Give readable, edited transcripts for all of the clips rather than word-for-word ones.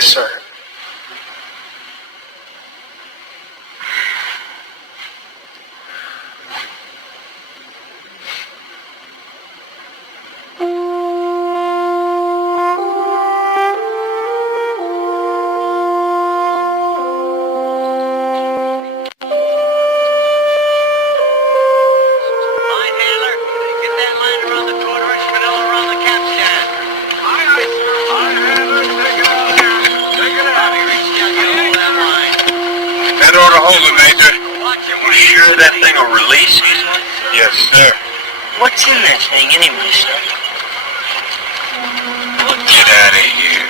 say, sir. What's in that thing anyway, sir? Get out of here.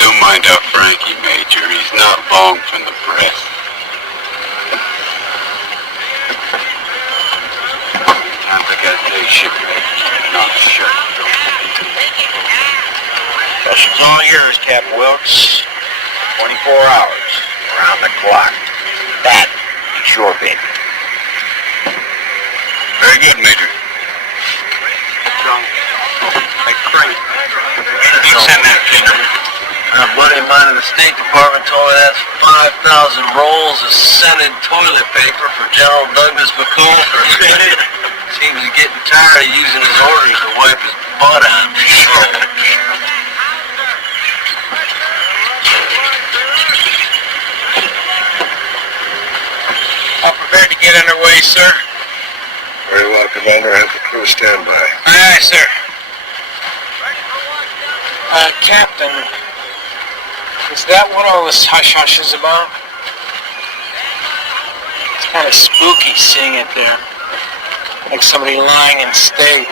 Don't mind our Frankie, Major. He's not long from the press. Time to get day shift, not shut. Pressure's all yours, Cap Wilkes. 24 hours, around the clock. That is your baby. Very good, Major. Hey, Frank. Send that picture. A buddy of mine in the State Department told me that's 5,000 rolls of scented toilet paper for General Douglas MacArthur. Seems he's getting tired of using his orders to wipe his butt on. All prepared to get underway, sir. Very well, Commander. Have the crew stand by. Aye, sir. Captain, is that what all this hush-hush is about? It's kind of spooky seeing it there. Like somebody lying in state.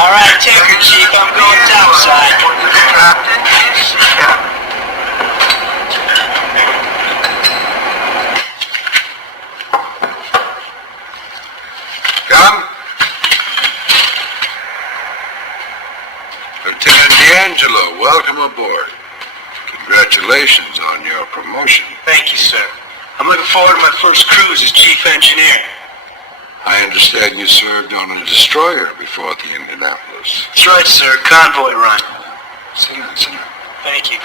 All right, take her, Chief. I'm going topside. Come. Lieutenant D'Angelo, welcome aboard. Congratulations on your promotion. Thank you, sir. I'm looking forward to my first cruise as chief engineer. I understand you served on a destroyer before the Indianapolis. That's right, sir. Convoy run. Sit down, sit down. Thank you.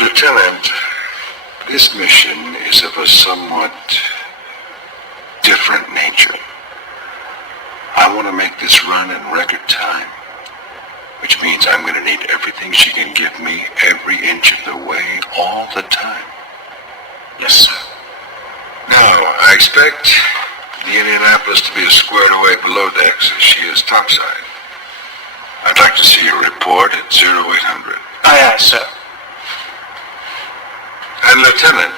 Lieutenant, this mission is of a somewhat different nature. I want to make this run in record time, which means I'm going to need everything she can give me every inch of the way, all the time. Yes, sir. Now, I expect the Indianapolis to be as squared away below decks as she is topside. I'd like to see your report at 0800. Aye, sir. And Lieutenant,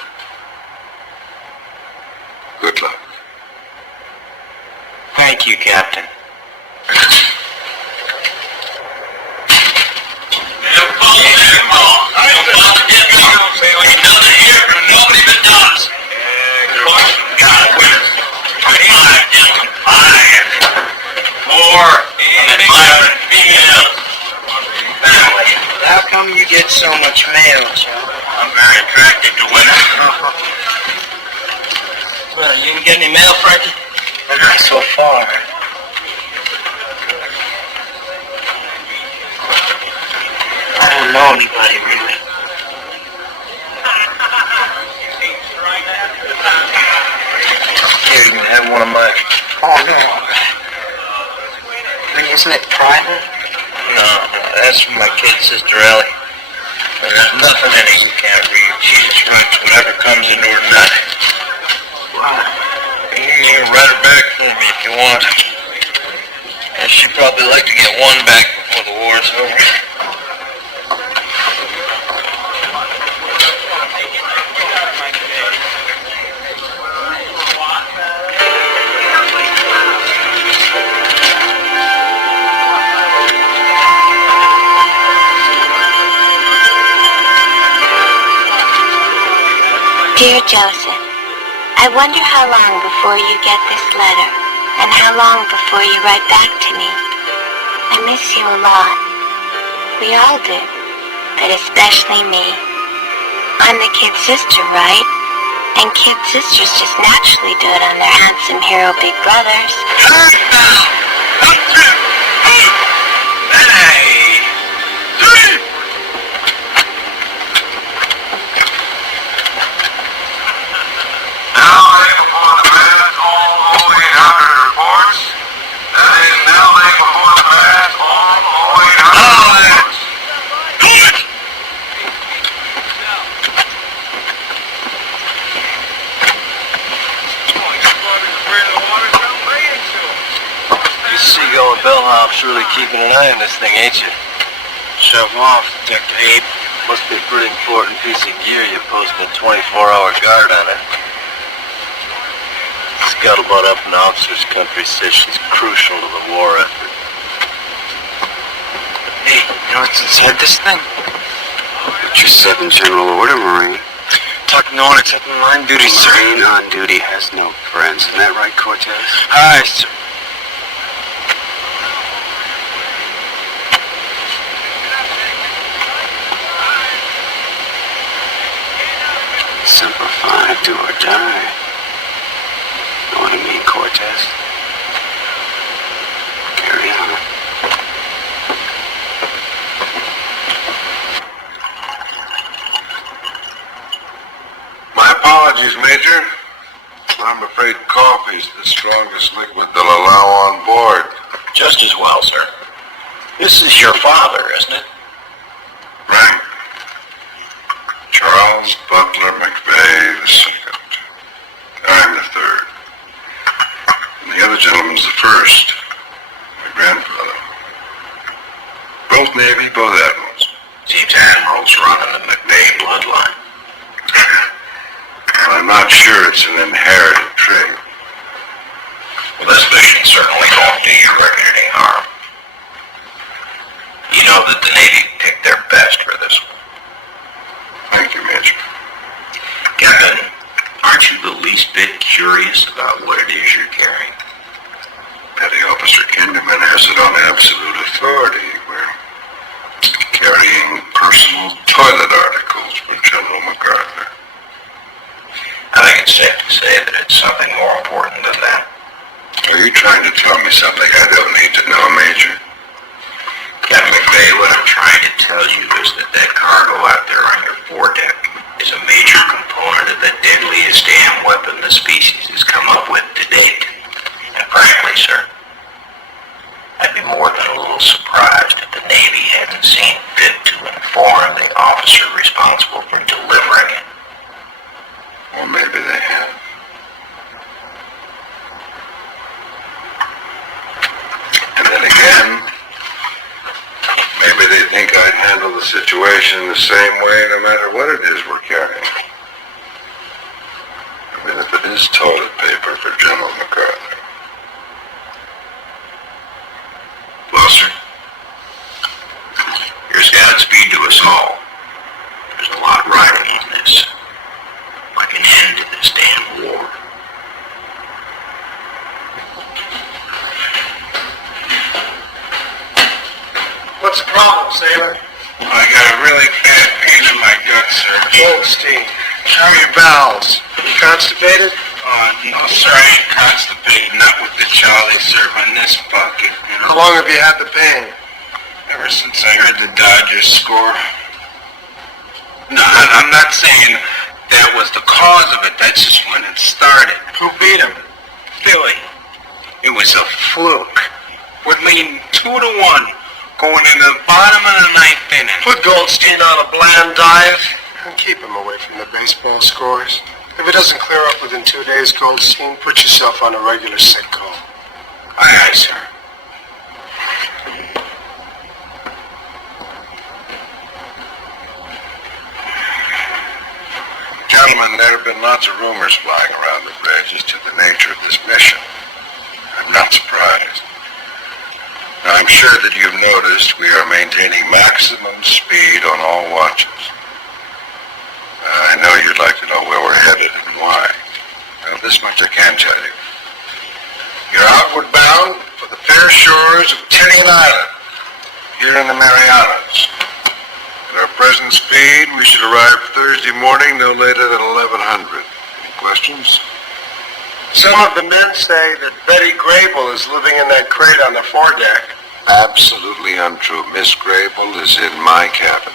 good luck. Thank you, Captain. How come you get so much mail, Joe? I'm very attracted to women. Well, you didn't get any mail, Frankie? Not so far. I don't know anybody, really. Here, you can have one of mine. Oh, no. Isn't it private? No, that's from my kid, Sister Ellie. There's nothing in it you can't read. She just writes whatever comes into her nut. Wow. You can write her back for me if you want. And she'd probably like to get one back before the war's over. Dear Joseph, I wonder how long before you get this letter. And how long before you write back to me? I miss you a lot. We all do, but especially me. I'm the kid sister, right? And kid sisters just naturally do it on their handsome hero big brothers. Seagull and bellhop's really keeping an eye on this thing, ain't you? Shove off, Detective Abe. Must be a pretty important piece of gear you're posting a 24-hour guard on it. Scuttlebutt up in officer's country says she's crucial to the war effort. Hey, you know what's inside this thing? What you said in general order, Marine. Talk no one except in line duty, sir. Marine on duty has no friends. Isn't that right, Cortez? Aye, sir. Simplify, do or die. Know what I mean, Cortez? Carry on. My apologies, Major. I'm afraid coffee's the strongest liquid they'll allow on board. Just as well, sir. This is your father, isn't it? Right. Charles Butler McVeigh II. I'm the third. And the other gentleman's the first. My grandfather. Both Navy, both admirals. Seems admirals running the McVeigh bloodline. I'm not sure it's an inherited trait. Well, this mission certainly won't do your record any harm. You know that the Navy picked their best for this one. Thank you, Major. Captain, aren't you the least bit curious about what it is you're carrying? Petty Officer Kinderman has it on absolute authority. We're carrying personal toilet articles for General MacArthur. I think it's safe to say that it's something more important than that. Are you trying to tell me something I don't need to know, Major? Captain McVeigh, what I'm trying to tell you is that cargo out there on your foredeck is a major component of the deadliest damn weapon the species has come up with to date. And frankly, sir, I'd be more than a little surprised if the Navy hadn't seen fit to inform the officer responsible for delivering it. Or maybe they have. And then again, maybe they think I'd handle the situation the same way no matter what it is we're carrying. I mean, if it is toilet paper for General MacArthur. Well, sir, here's Godspeed to us all. There's a lot riding on this. Like an end to this damn war. What's the problem, sailor? I got a really bad pain in my gut, sir. Goldstein. How are your bowels? You constipated? No, sir, I ain't constipated. Not with the Charlie serving this bucket. How long have you had the pain? Ever since I heard the Dodgers score. No, I'm not saying that was the cause of it. That's just when it started. Who beat him? Philly. It was a fluke. We're leading 2-1 going into the bottom of the ninth inning. Put Goldstein on a bland diet and keep him away from the baseball scores. If it doesn't clear up within 2 days, Goldstein, put yourself on a regular sick call. Aye, aye, sir. Gentlemen, there have been lots of rumors flying around the bridge as to the nature of this mission. I'm not surprised. Now, I'm sure that you've noticed we are maintaining maximum speed on all watches. I know you'd like to know where we're headed and why. Well, this much I can tell you. Your outward temperature in the Marianas. At our present speed, we should arrive Thursday morning no later than 1100. Any questions? Some of the men say that Betty Grable is living in that crate on the foredeck. Absolutely untrue. Miss Grable is in my cabin.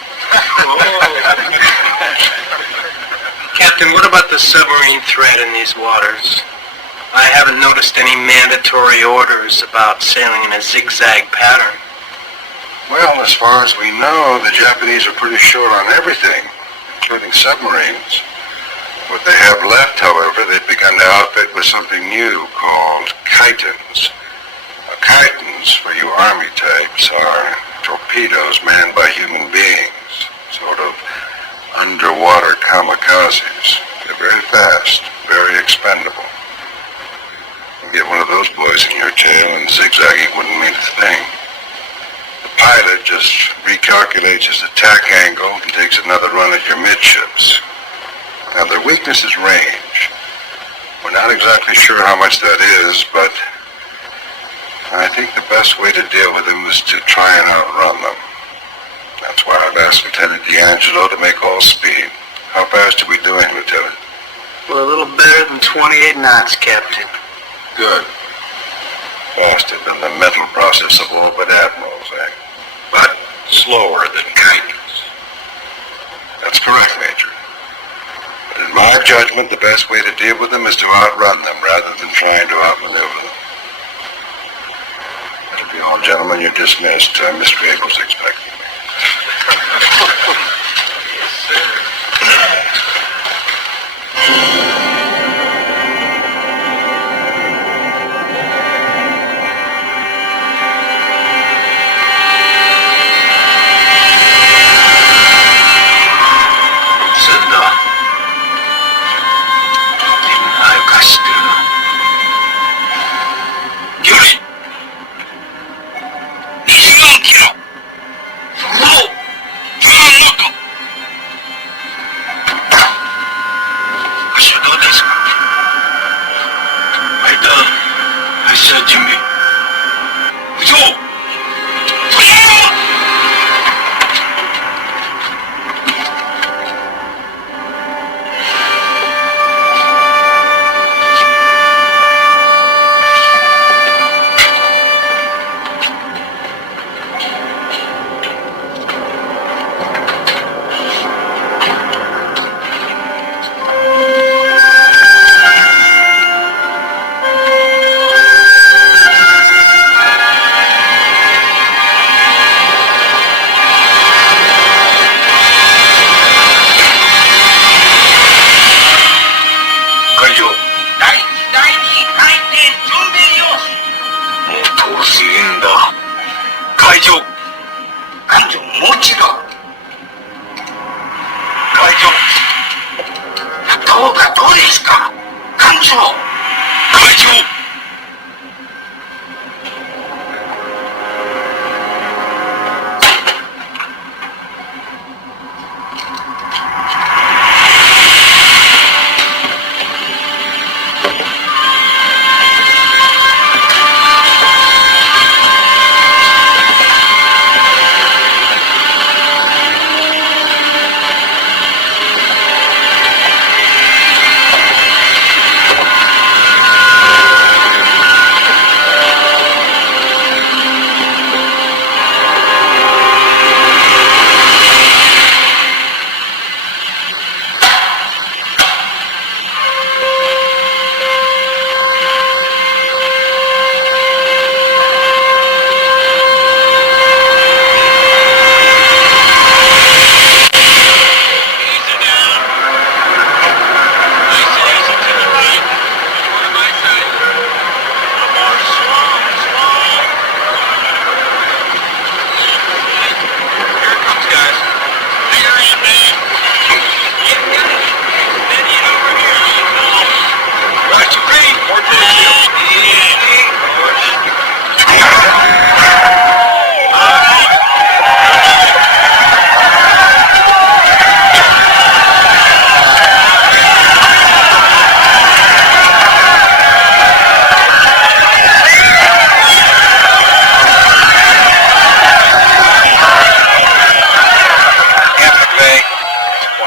Captain, what about the submarine threat in these waters? I haven't noticed any mandatory orders about sailing in a zigzag pattern. Well, as far as we know, the Japanese are pretty short on everything, including submarines. What they have left, however, they've begun to outfit with something new called Kaitans. Now, Kaitans, for you Army types, are torpedoes manned by human beings, sort of underwater kamikazes. They're very fast, very expendable. You get one of those boys in your tail and zigzagging wouldn't mean a thing. The pilot just recalculates his attack angle and takes another run at your midships. Now, their weakness is range. We're not exactly sure how much that is, but I think the best way to deal with them is to try and outrun them. That's why I've asked Lieutenant D'Angelo to make all speed. How fast are we doing, Lieutenant? Well, a little better than 28 knots, Captain. Good. Faster than the mental process of all but admirals, eh? But slower than Kaitans. That's correct, Major. But in my judgment, the best way to deal with them is to outrun them rather than trying to outmaneuver them. That'll be all, gentlemen. You're dismissed. Miss Grable's expecting me.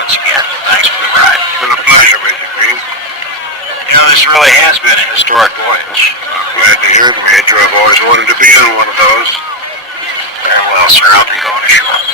once again. Thanks for the ride. It's been a pleasure, Major Green. You know, this really has been a historic voyage. Glad to hear it, Major. I've always wanted to be on one of those. Very well, sir. I'll be going ashore.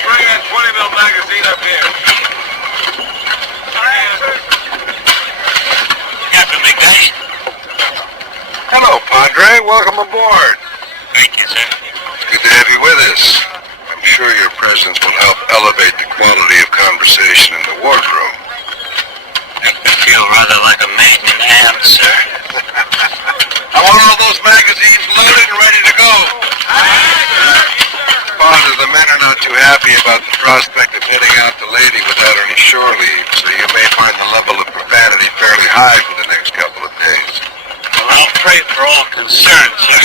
Bring that 20mm magazine up here. Captain McDay. Hello, Padre. Welcome aboard. Thank you, sir. It's good to have you with us. I'm sure your presence will help elevate the quality of conversation in the wardroom. Makes me feel rather like a maiden in ham, sir. I want all those magazines loaded and ready to go. Father, the men are not too happy about the prospect of heading out to Lady without any shore leave, so you may find the level of profanity fairly high for the next couple of days. Well, I'll pray for all concerned, sir.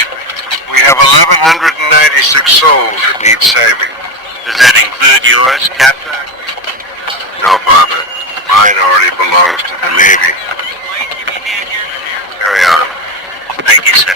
We have 1,196 souls that need saving. Does that include yours, Captain? No, Father. Mine already belongs to the Navy. Carry on. Thank you, sir.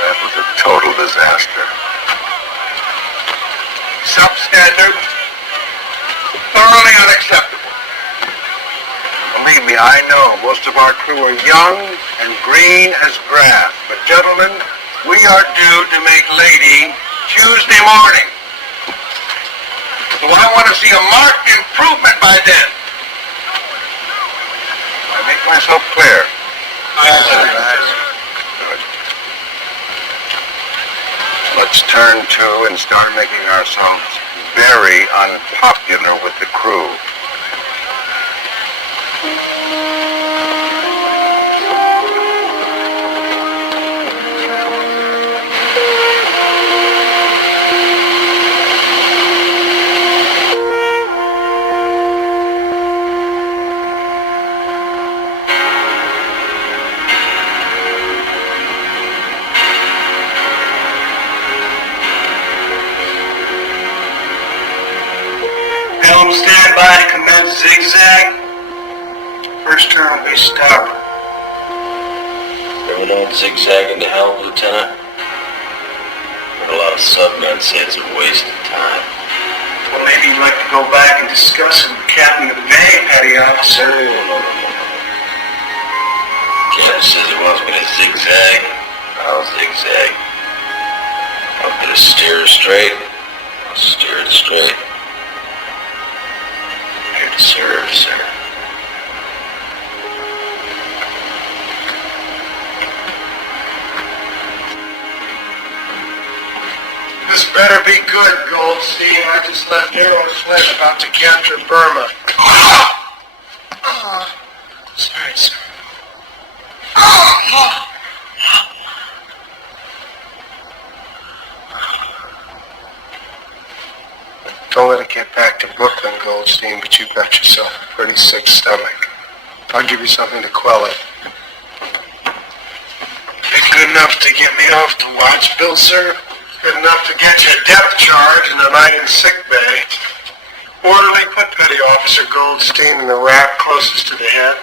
That was a total disaster. Substandard. Thoroughly unacceptable. Believe me, I know most of our crew are young and green as grass. But gentlemen, we are due to make Lady Tuesday morning. So I want to see a marked improvement by then. I make myself clear. Good. Let's turn to and start making ourselves very unpopular with the crew. Helm, stand by to commence zigzag. First turn will be stop. We're not zigzagging to help, Lieutenant. Heard a lot of submen say it's a waste of time. Well, maybe you'd like to go back and discuss it with the captain of the day, Petty Officer. No. Captain says he wants me to zigzag. I'll zigzag. I'll get a steer straight. I'll steer it straight. Here to serve, sir. This better be good, Goldstein. I just left Arrow Flesh about to capture Burma. Sorry, sir. Don't let it get back to Brooklyn, Goldstein, but you've got yourself a pretty sick stomach. I'll give you something to quell it. It's good enough to get me off the watch bill, sir. Good enough to get you a depth charge and a night in sick bay. Orderly, put Petty Officer Goldstein in the rack closest to the head.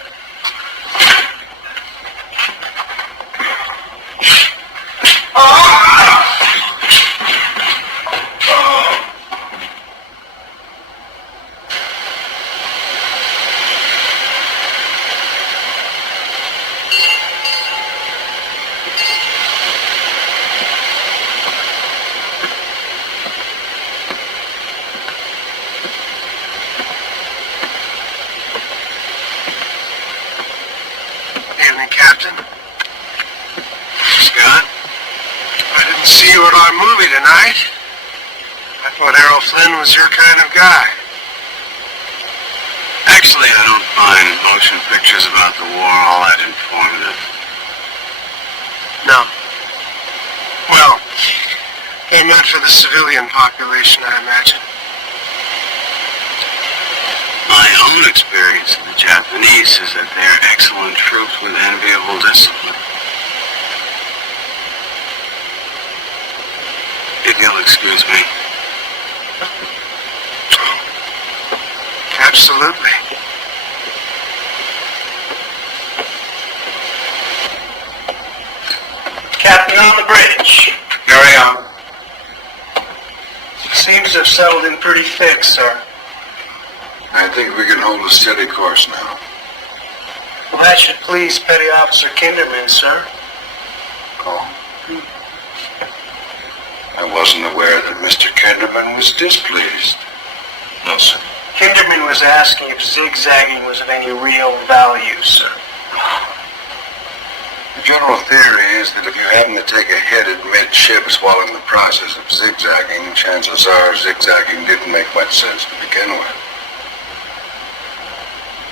see you at our movie tonight. I thought Errol Flynn was your kind of guy. Actually, I don't find motion pictures about the war all that informative. No. Well, they're meant for the civilian population, I imagine. My own experience of the Japanese is that they're excellent troops with enviable discipline. If you'll excuse me. Absolutely. Captain on the bridge. Carry on. Seems to have settled in pretty thick, sir. I think we can hold a steady course now. Well, that should please Petty Officer Kinderman, sir. Oh. I wasn't aware that Mr. Kinderman was displeased. No, sir. Kinderman was asking if zigzagging was of any real value, sir. The general theory is that if you happen to take a hit at midships while in the process of zigzagging, chances are zigzagging didn't make much sense to begin with.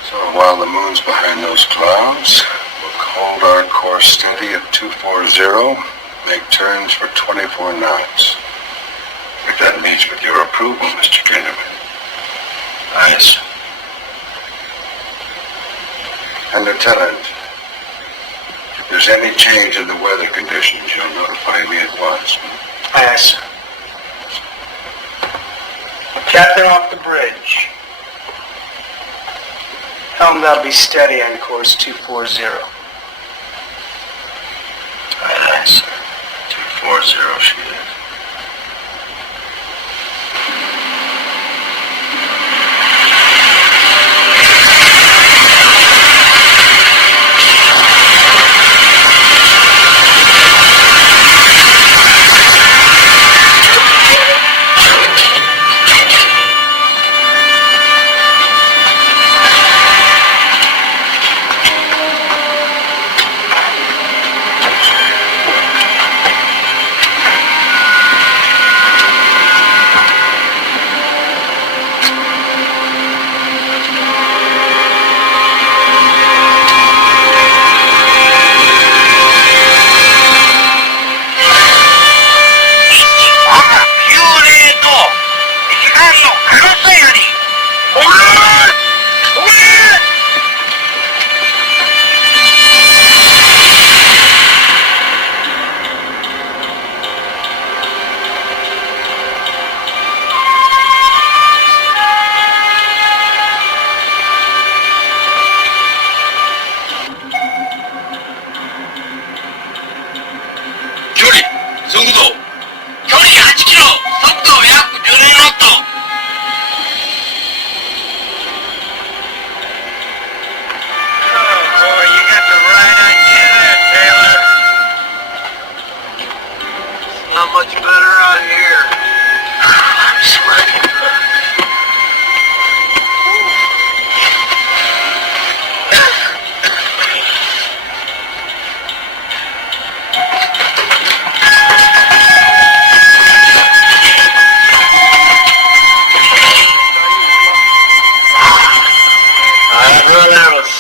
So while the moon's behind those clouds, we'll hold our course steady at 240, make turns for 24 knots. If that meets with your approval, Mr. Kinderman. Aye, sir. And Lieutenant, if there's any change in the weather conditions, you'll notify me at once. Aye, sir. Captain off the bridge. Tell him that'll be steady on course 240. Aye, sir. 240 she is.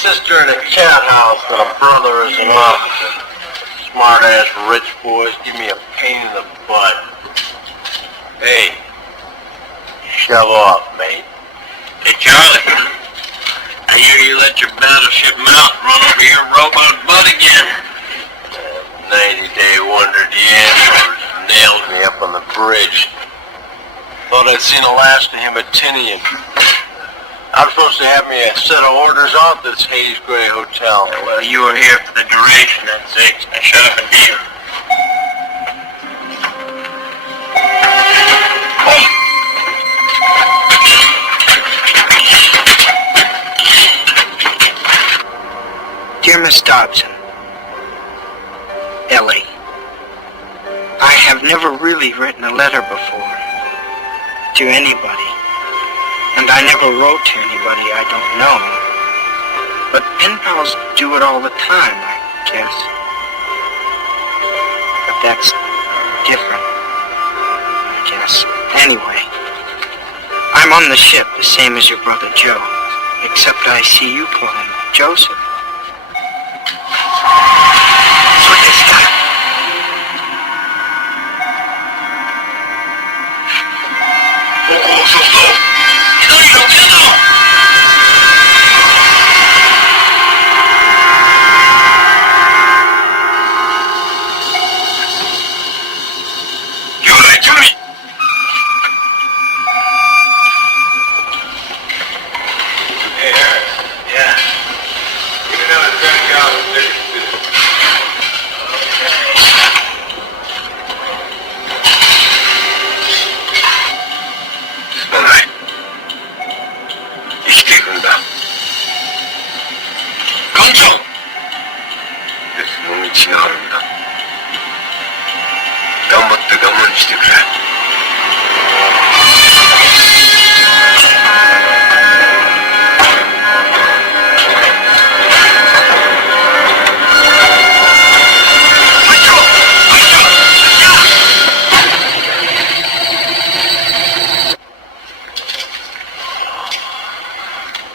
sister in a cat house and a brother is an officer. Smart-ass rich boys give me a pain in the butt. Hey, shove off, mate. Hey, Charlie. I hear you let your battleship mount run over your robot butt again. 90-day wonder D'Angelo nailed me up on the bridge. Thought I'd seen the last of him at Tinian. I'm supposed to have me a set of orders out this Hayes Gray Hotel. Well, you were here for the duration, that's it. Now shut up and deal. Dear Miss Dobson, Ellie, I have never really written a letter before to anybody, and I never wrote to anybody I don't know. But pen pals do it all the time, I guess. But that's different, I guess. Anyway, I'm on the ship, the same as your brother Joe, except I see you call him Joseph. Look at this guy.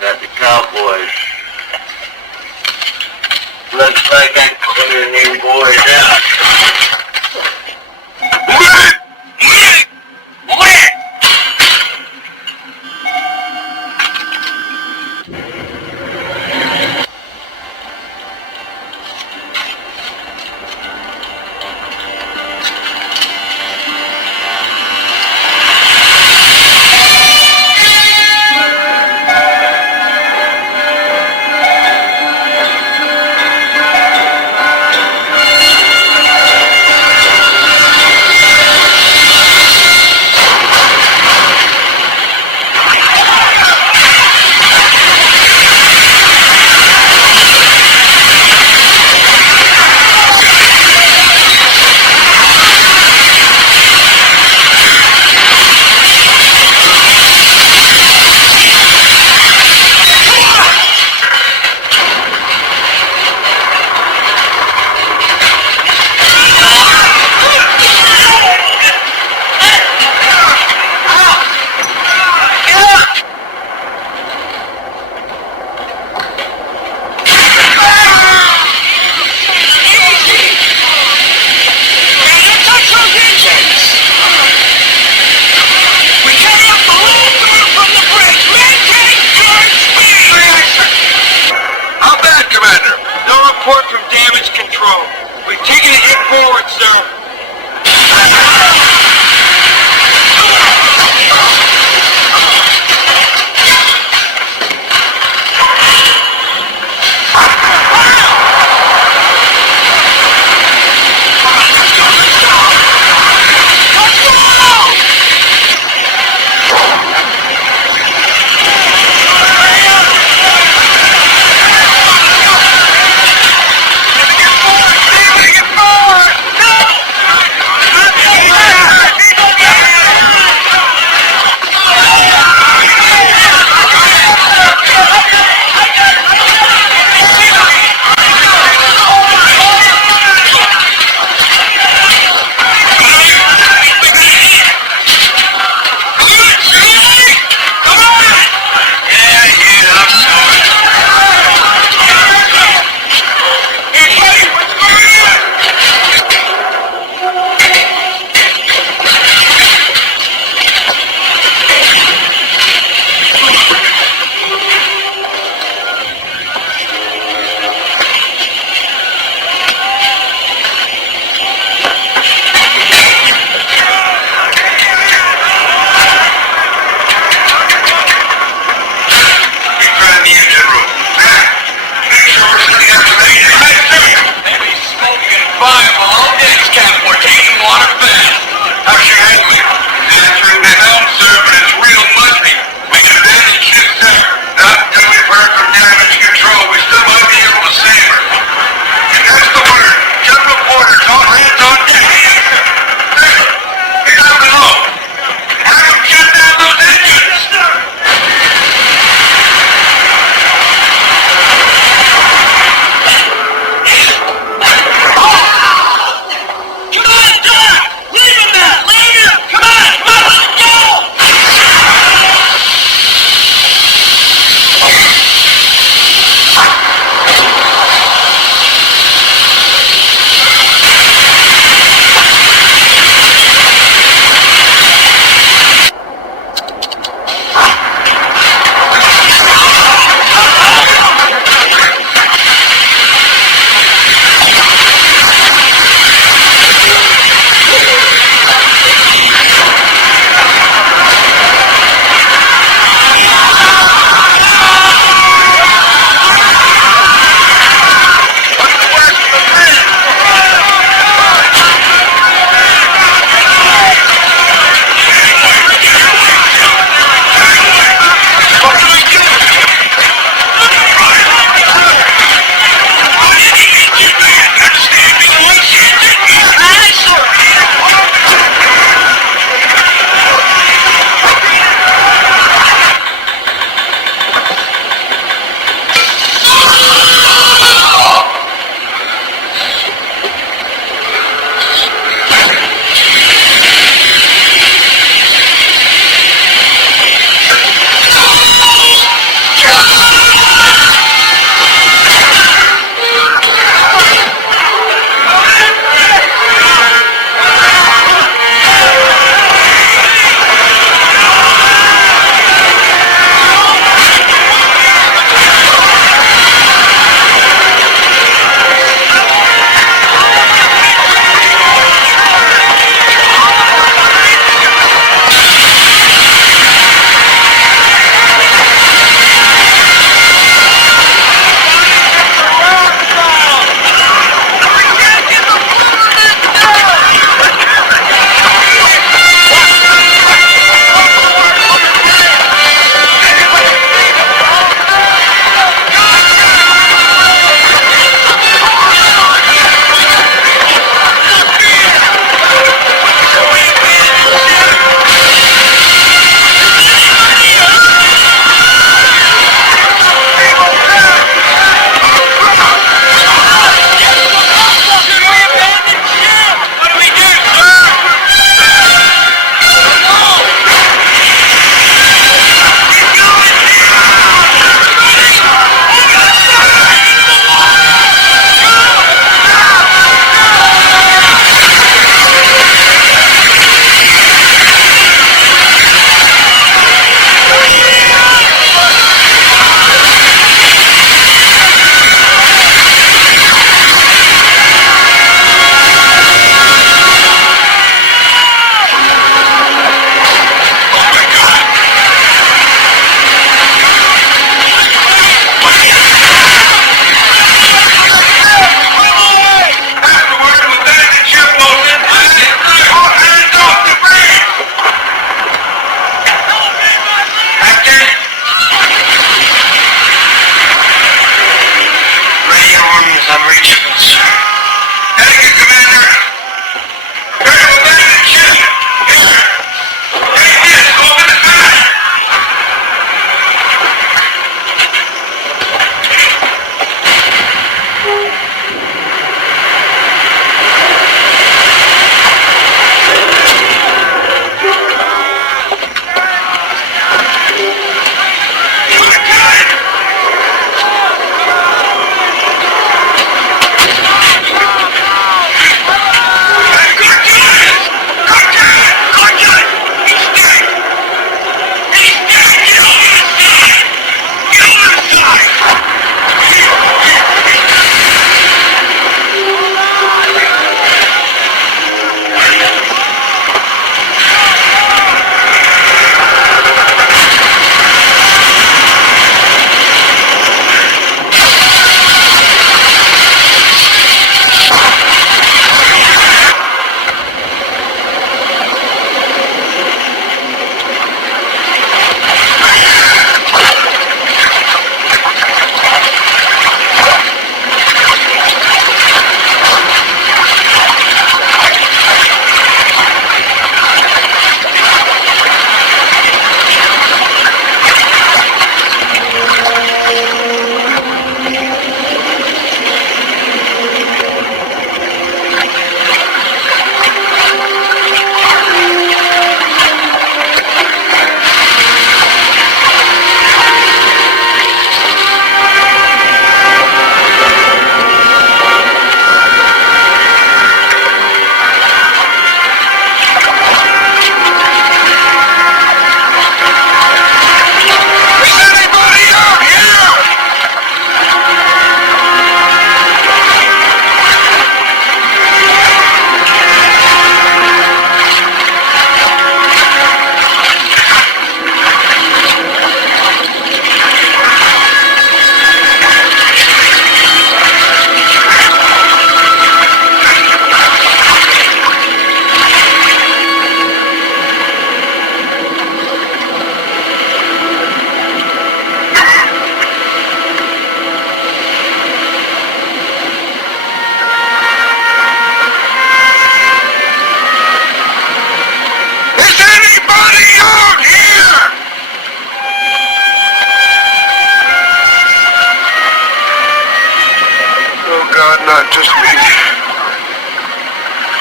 Got the cowboys. Looks like I'm clearing you boys out. Report from damage control. We've taken a hit forward, sir. Get forward!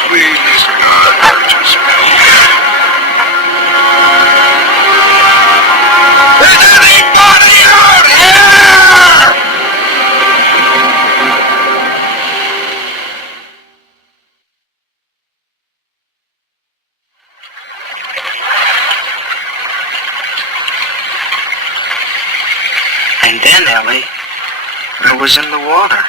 Please, God, just Is anybody out here? And then, Ellie, I was in the water.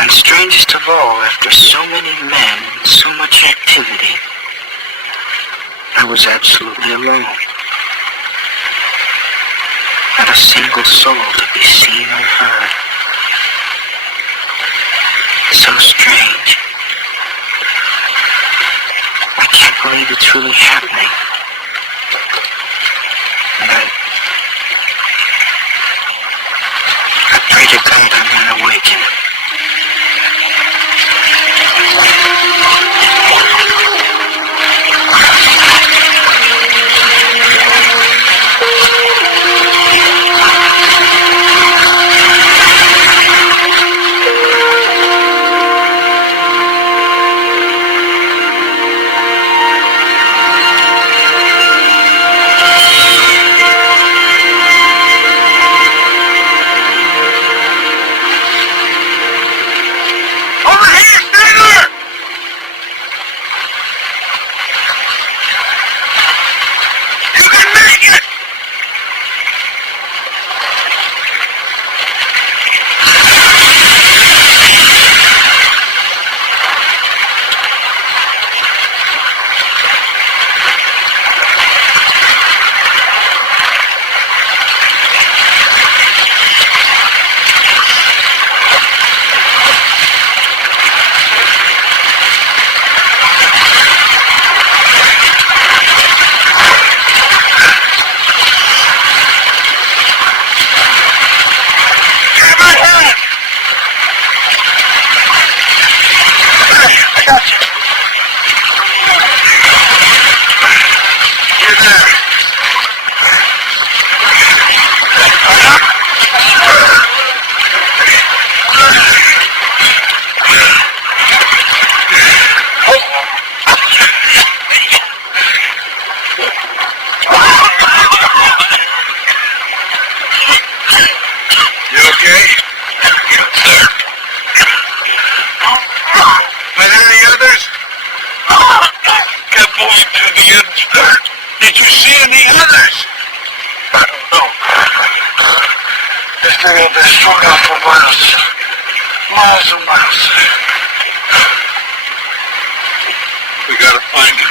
And strangest of all, after so many men and so much activity, I was absolutely alone. Not a single soul to be seen or heard. So strange. I can't believe it's really happening. And I pray to God I'm not awakened. Miles and miles. We gotta find him.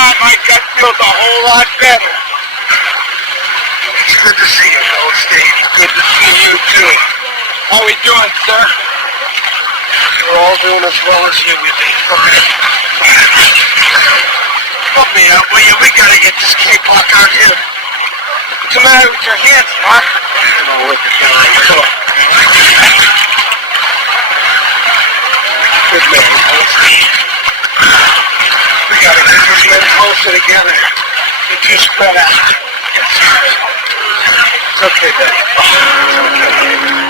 out, my gut feels a whole lot better. It's good to see you, Goldstein. Good to see you, too. How we doing, sir? We're all doing as well as you can be. Okay. Help me out, will you? We gotta get this K-Block out here. What's the matter with your hands, Mark? I don't know what the hell I thought. Good man, Goldstein. We gotta get these men closer together. You're too spread out. It's okay, Ben. It's okay.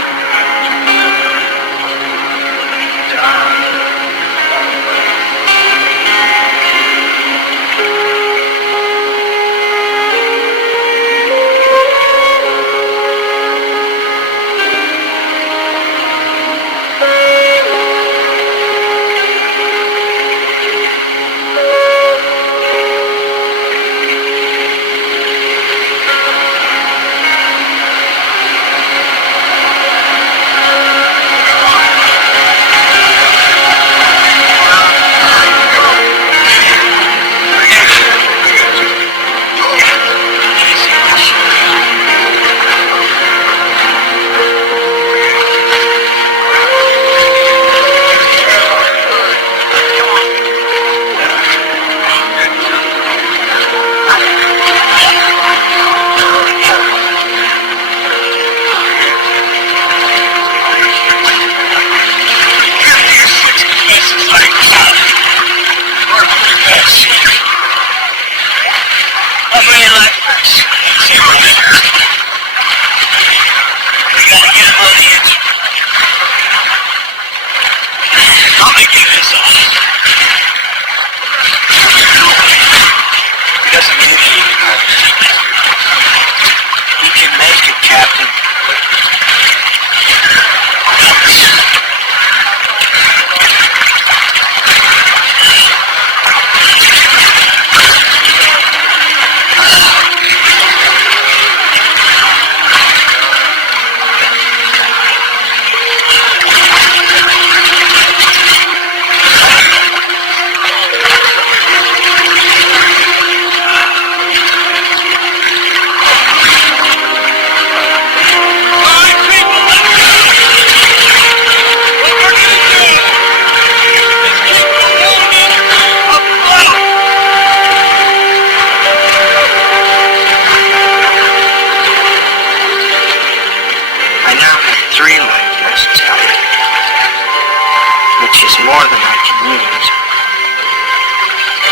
more than I can use.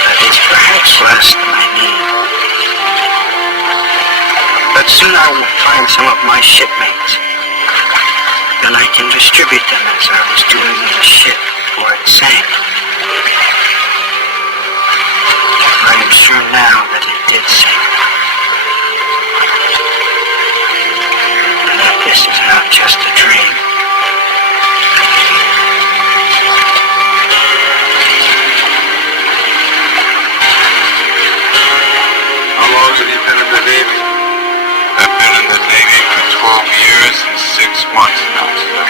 That is perhaps less than I need. But soon I will find some of my shipmates. Then I can distribute them as I was doing in the ship before it sank. I am sure now that it did sink. And that this is not just a dream. How long have you been in the Navy? I've been in the Navy for 12 years and 6 months now, sir.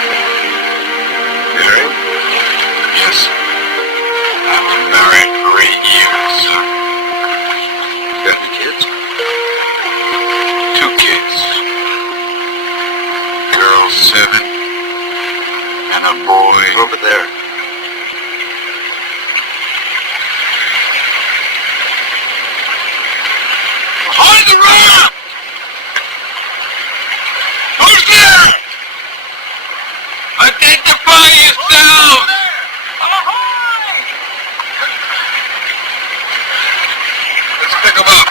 Married? Yes. I've been married for 8 years, sir. Got any kids? 2 kids. Girl 7 and a boy. Over there. On the ramp! Who's there? Identify yourself! Let's pick 'em up.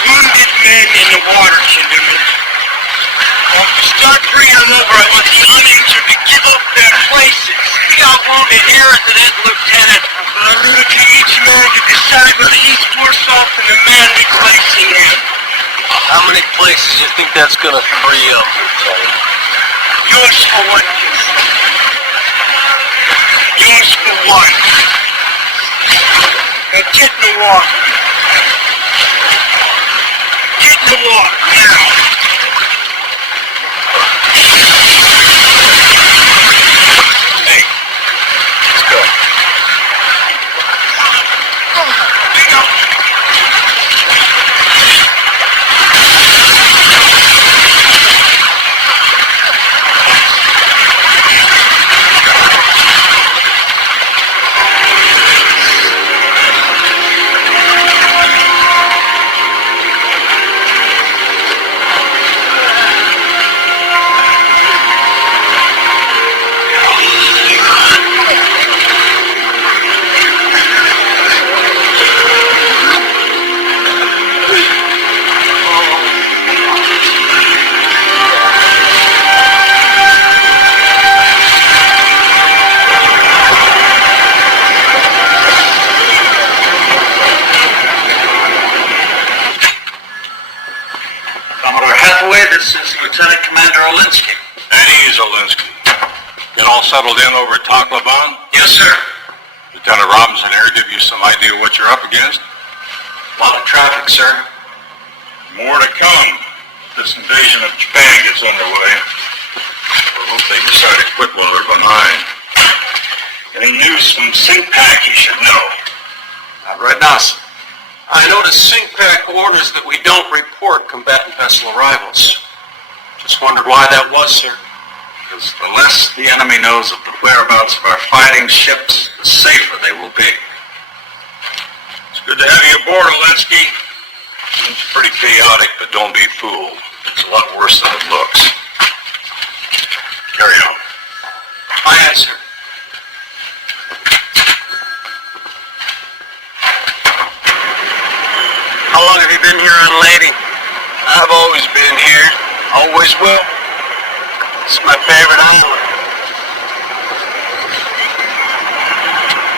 Wounded men in the water, gentlemen. Start bringing them over. I want the uninjured to give up their places. We got wounded here at the head, Lieutenant. I leave it to each man to decide whether he's worse off than the man replacing him. How many places do you think that's gonna free up? Yours for one. Yours for one. Now get in the water. Get in the water now. Hey, let's go. Hang on. Commodore Hathaway, this is Lieutenant Commander Olinsky. At ease, Olinsky. Get all settled in over at Tacloban? Yes, sir. Lieutenant Robinson here give you some idea what you're up against? A lot of traffic, sir. More to come. This invasion of Japan gets underway. I hope they decide to quit while they're behind. Any news from SINCPAC you should know? Not right now, sir. I noticed SINCPAC orders that we don't report combatant vessel arrivals. Just wondered why that was, sir. Because the less the enemy knows of the whereabouts of our fighting ships, the safer they will be. It's good to have you aboard, Olinsky. It's pretty chaotic, but don't be fooled. It's a lot worse than it looks. Carry on. Aye, aye, sir. How long have you been here on Lady? I've always been here. Always will. It's my favorite island.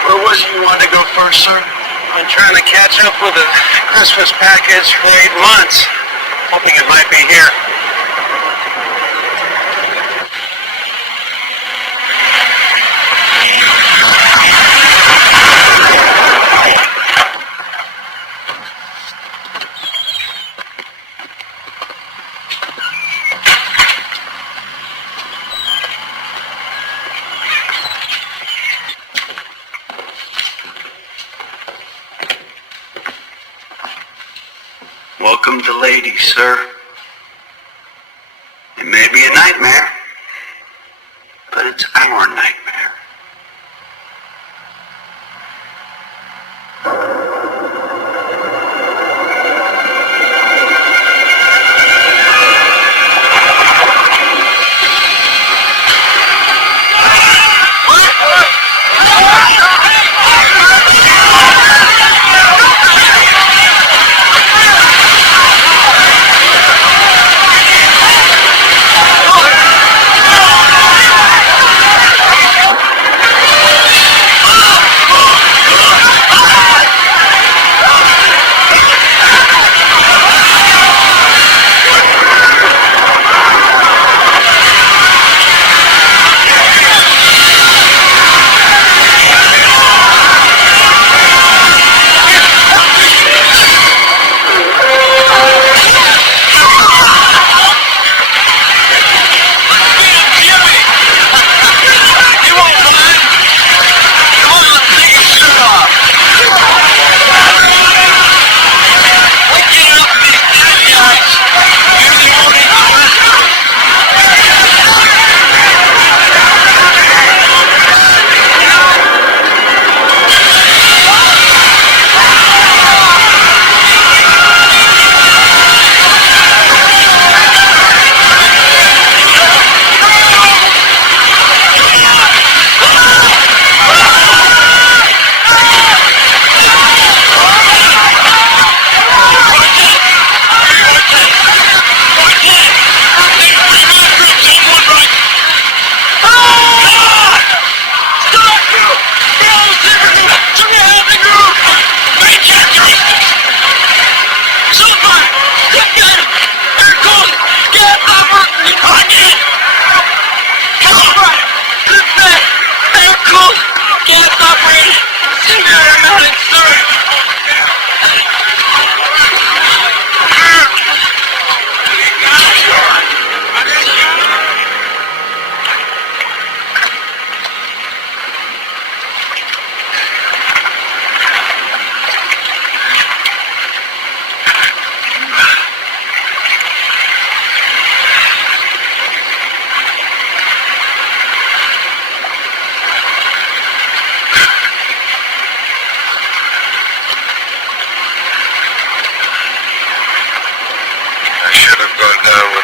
Where was it you wanted to go first, sir? I'm trying to catch up with a Christmas package for 8 months. Hoping it might be here. Welcome to Lady, sir. It may be a nightmare, but it's our nightmare.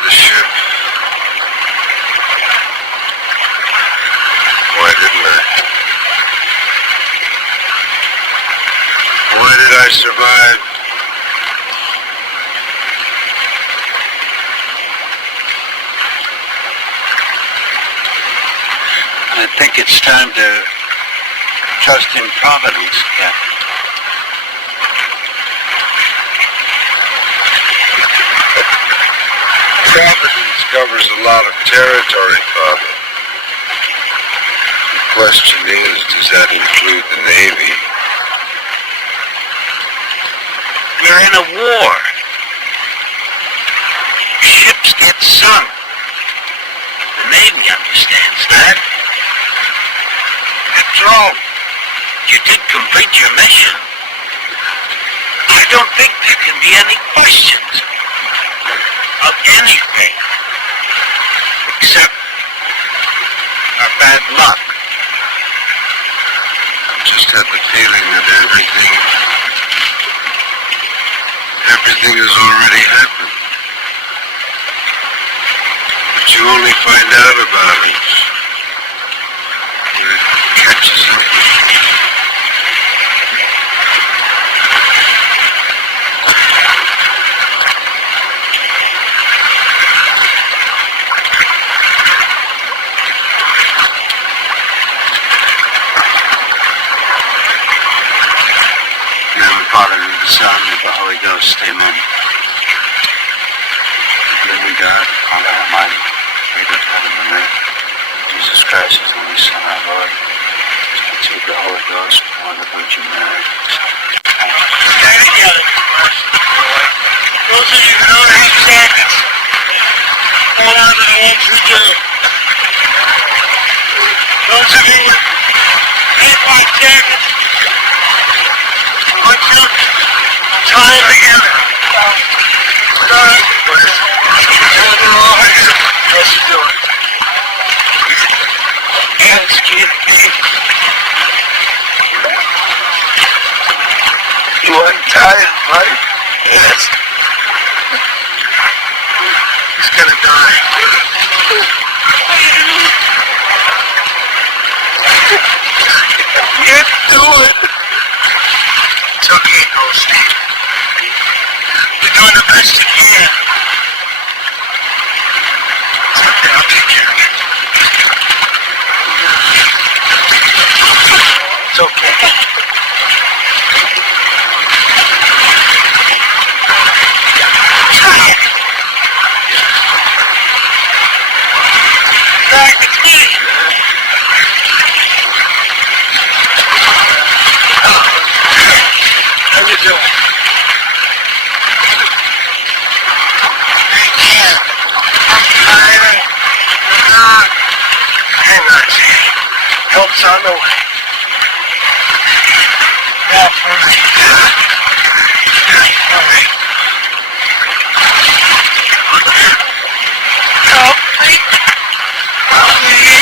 the ship. Why didn't I? Why did I survive? I think it's time to trust in Providence, Captain. Providence covers a lot of territory, Father. The question is, does that include the Navy? We're in a war. Ships get sunk. The Navy understands that. After all, you did complete your mission. I don't think there can be any questions of anything except our bad luck. I just had the feeling that everything has already happened. But you only find out about it when it catches up with you. Father, and the Son, and the Holy Ghost. Amen. Living God, Father Almighty, creator of heaven and earth, Jesus Christ is the only Son, our Lord, conceived the Holy Ghost, born of the Virgin Mary. Stand together. Those of you who don't have jackets, hold on to the ones who do. Those of you with red-white jackets, put your time together. Good. How's you doing? Hands, kid. You untied, right? Yes. He's gonna die. You do it. It's okay, Ghosty. You're doing the best you can. It's okay, I'll take care of it. It's okay. Back, it's me. How you doing? Hang on, Sam. Help's on the way. Now for me. All right. Help me. Help me.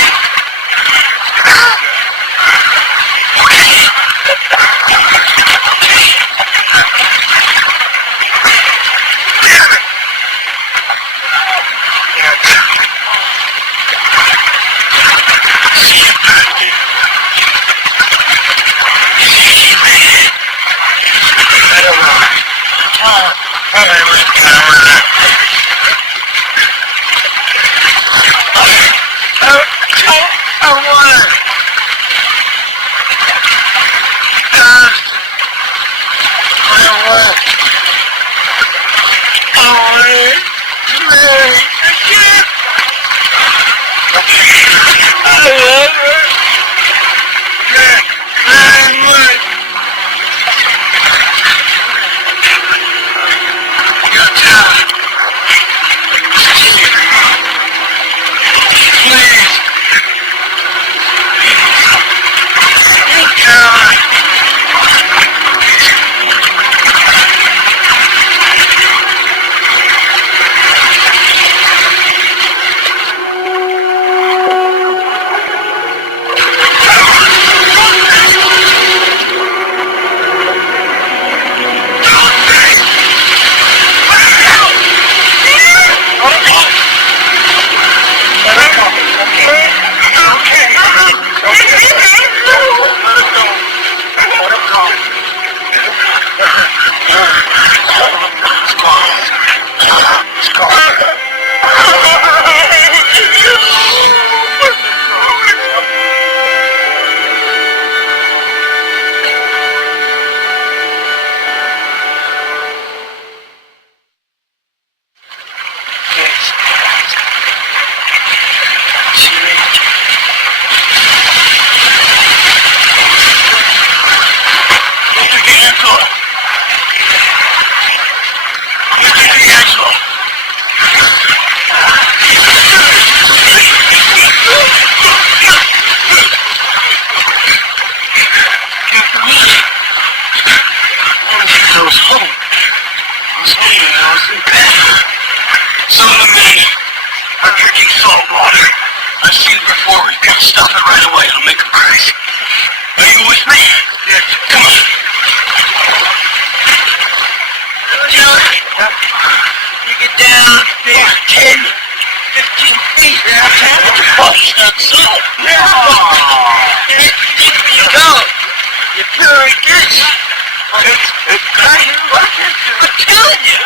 I was home. I was in bed. Some of the men are drinking salt water. I've seen it before. We've got to stop it right away. I'll make them crazy. Are you with me? Yeah. Come on. Joey, you get down there 10, 15 feet. Oh, it's not so. You go. You feel like this. It's crazy. I'm telling you.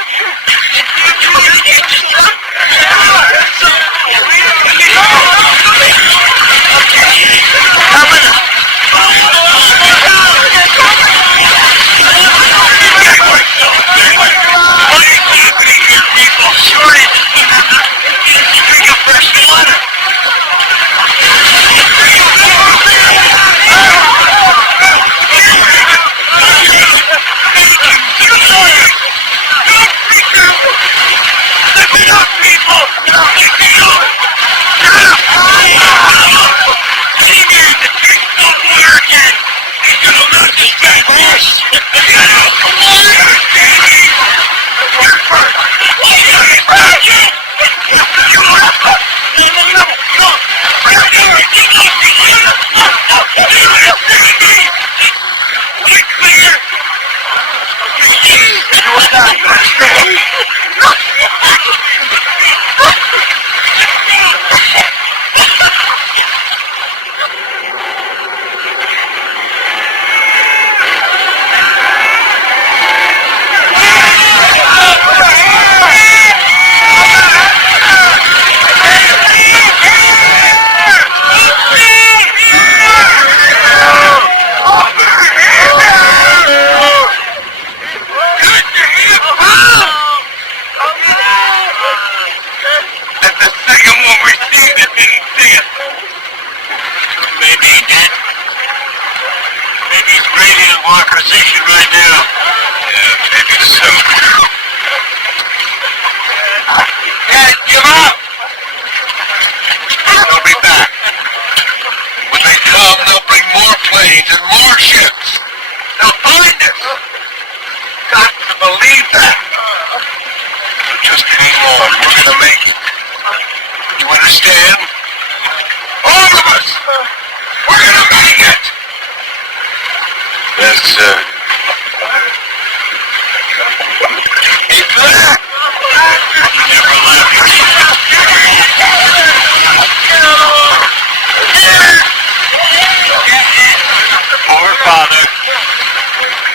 Position right now. Yeah, maybe so. Guys, give up! They'll be back. When they come, they'll bring more planes and more ships. They'll find us. Got to believe that. So just hang on. We're gonna make it. You understand? All of us! We're gonna make it! Yes, sir. Hey, back! Never left. Our Father,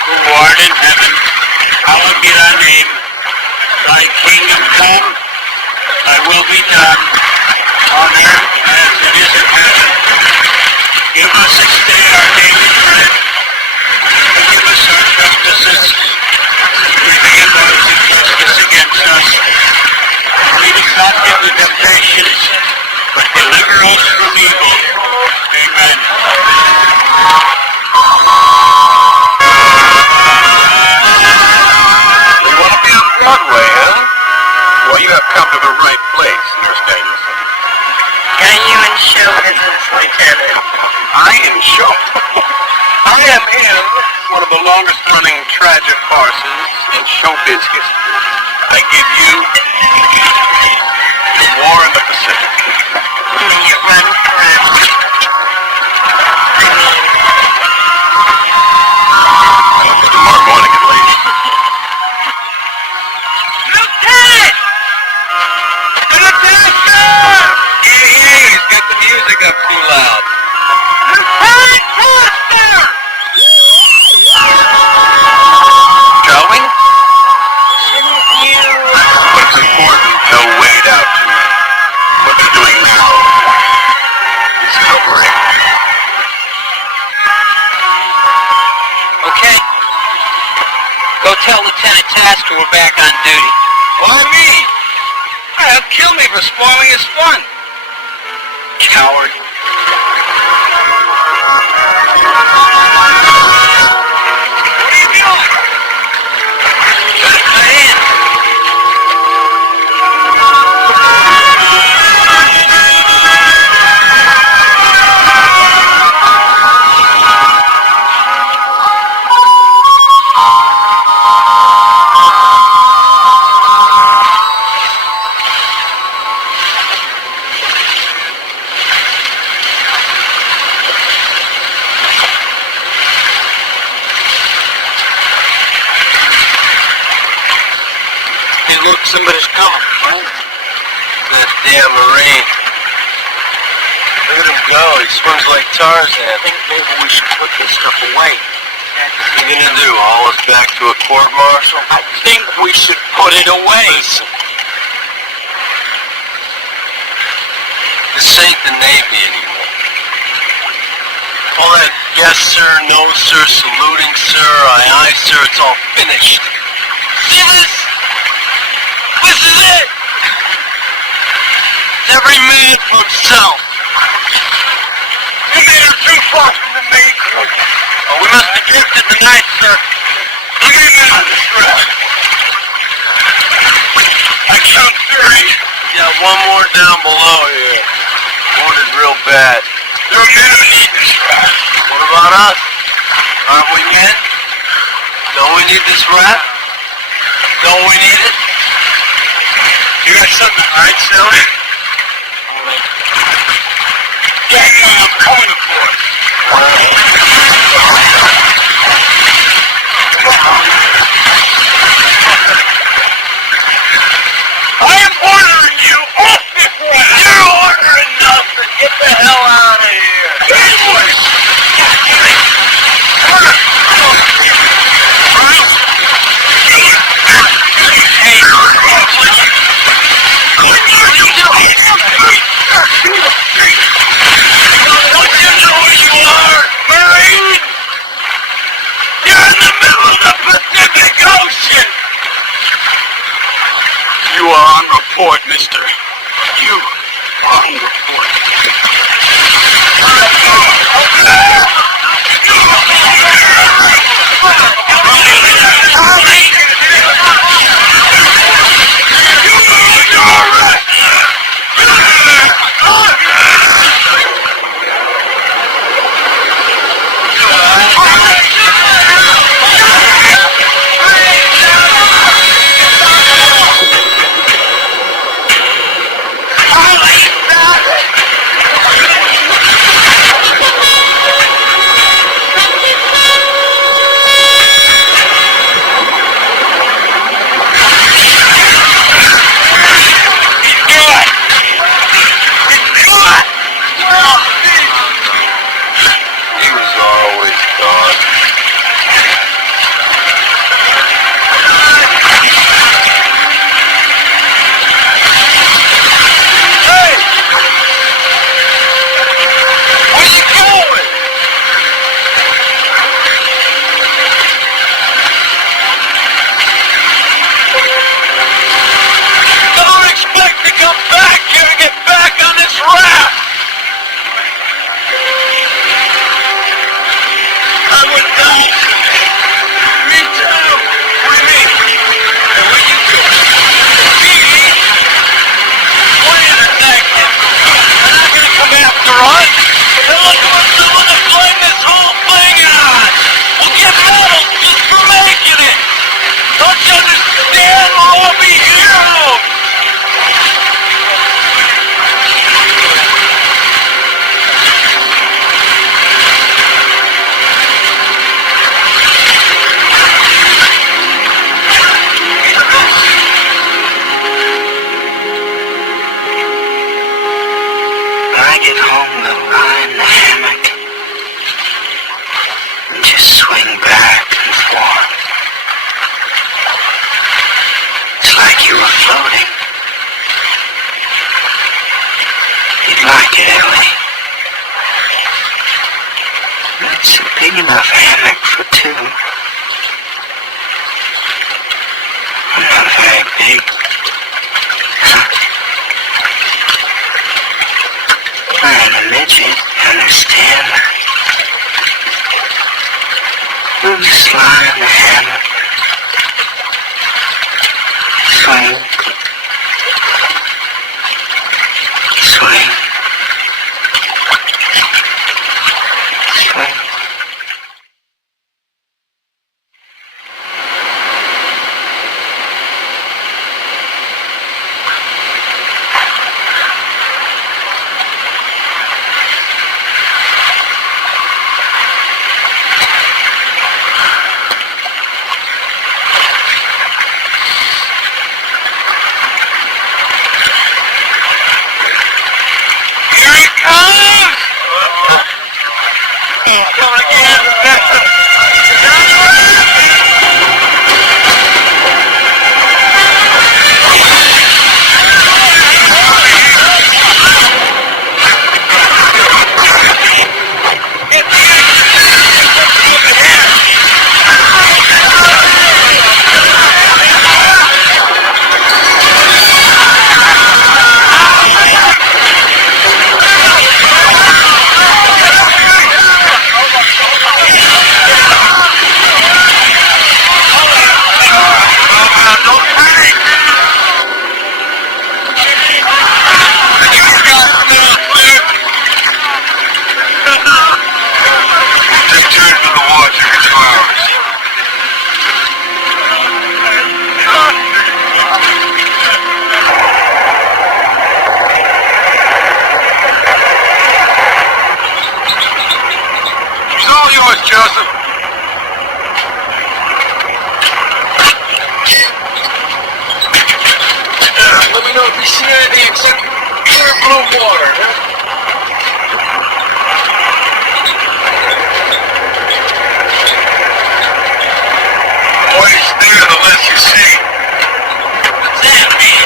who art in heaven, hallowed be thy name. Thy kingdom come, thy will be done, on earth as it is in heaven. Give us this day our daily bread. Forgive us our trespasses, we forgive those who trespass against us. Lead us not into temptation, but deliver us from evil. Amen. You want to be on Broadway, huh? Well, you have come to the right place, Nurse Danielson. Are you in show business, Lieutenant? I am show. I am in one of the longest-running tragic farces in showbiz history. I give you The War in the Pacific. You run forever. Tomorrow morning at least. Lieutenant! Lieutenant, sir! He's got the music up too loud. Lieutenant Foster! Shall we? What's important, they'll wade out to me. What they're doing now is sobering. Okay. Go tell Lieutenant Tasker we're back on duty. Why me? He'll kill me for spoiling his fun. Coward. What are you doing? Gotta cut in. look, somebody's coming. That damn Marine. Look at him go, he swims like Tarzan. I think maybe we should put this stuff away. What are you gonna do, haul us back to a court-martial? I think we should put it away. Listen. This ain't the Navy anymore. All that yes sir, no sir, saluting sir, aye aye sir, it's all finished. See this? This is it! Every man for himself. You men are too far from the main crew. Oh, we must have drifted tonight, sir. How many men on this wreck? I count 3. Yeah, one more down below here. Wounded real bad. There are men who need this raft. What about us? Aren't we men? Don't we need this raft? Don't we need it? You got something to hide, Sally? Yeah, I'm coming for it. I am ordering you off this raft! You're ordering nothing! Get the hell out of here! Don't you know who you are, Marine? You're in the middle of the Pacific Ocean! You are on report, mister. You are on report. He was always gone. Hey! Where you going? Don't expect to come back here and get back on this raft! I'm with Dawson. Me too. What do you mean? And what you do? Me? What are you, the detective? They're not gonna come after us. They're looking for someone to blame this whole thing on. We'll get medals just for making it. Don't you understand? We'll all be heroes. When I get home, we'll lie in the hammock and just swing back and forth. It's like you were floating. You'd like it, Ellie. It's a big enough hammock for 2. I'm not very big. I'm a midget, understand? We'll just lie in the hammock. Swing. Swing. Swing. you see anything except pure blue water, huh? The more you stare, the less you see. What's that, man?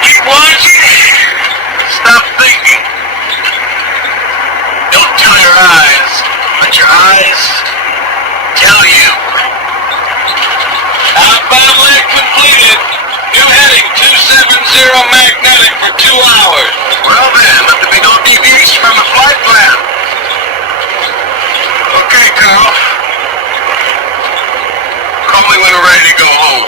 Keep watching. Stop thinking. Don't tell your eyes. Let your eyes tell you. Outbound leg completed. New heading 270 magnetic for 2 hours. Well then, let there be no deviation from the flight plan. Okay, Carl. Call me when we're ready to go home.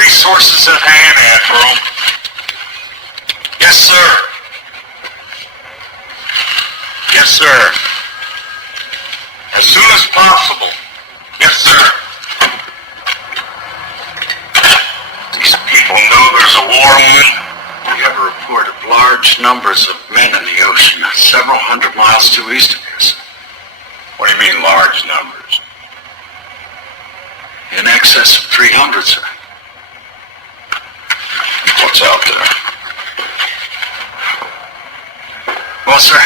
Resources at hand, Admiral. Yes, sir. Yes, sir. As soon as possible. Yes, sir. These people know there's a war on. We have a report of large numbers of men in the ocean, several hundred miles due east of us. What do you mean, large numbers? In excess of 300, sir. What's out there? Well, sir,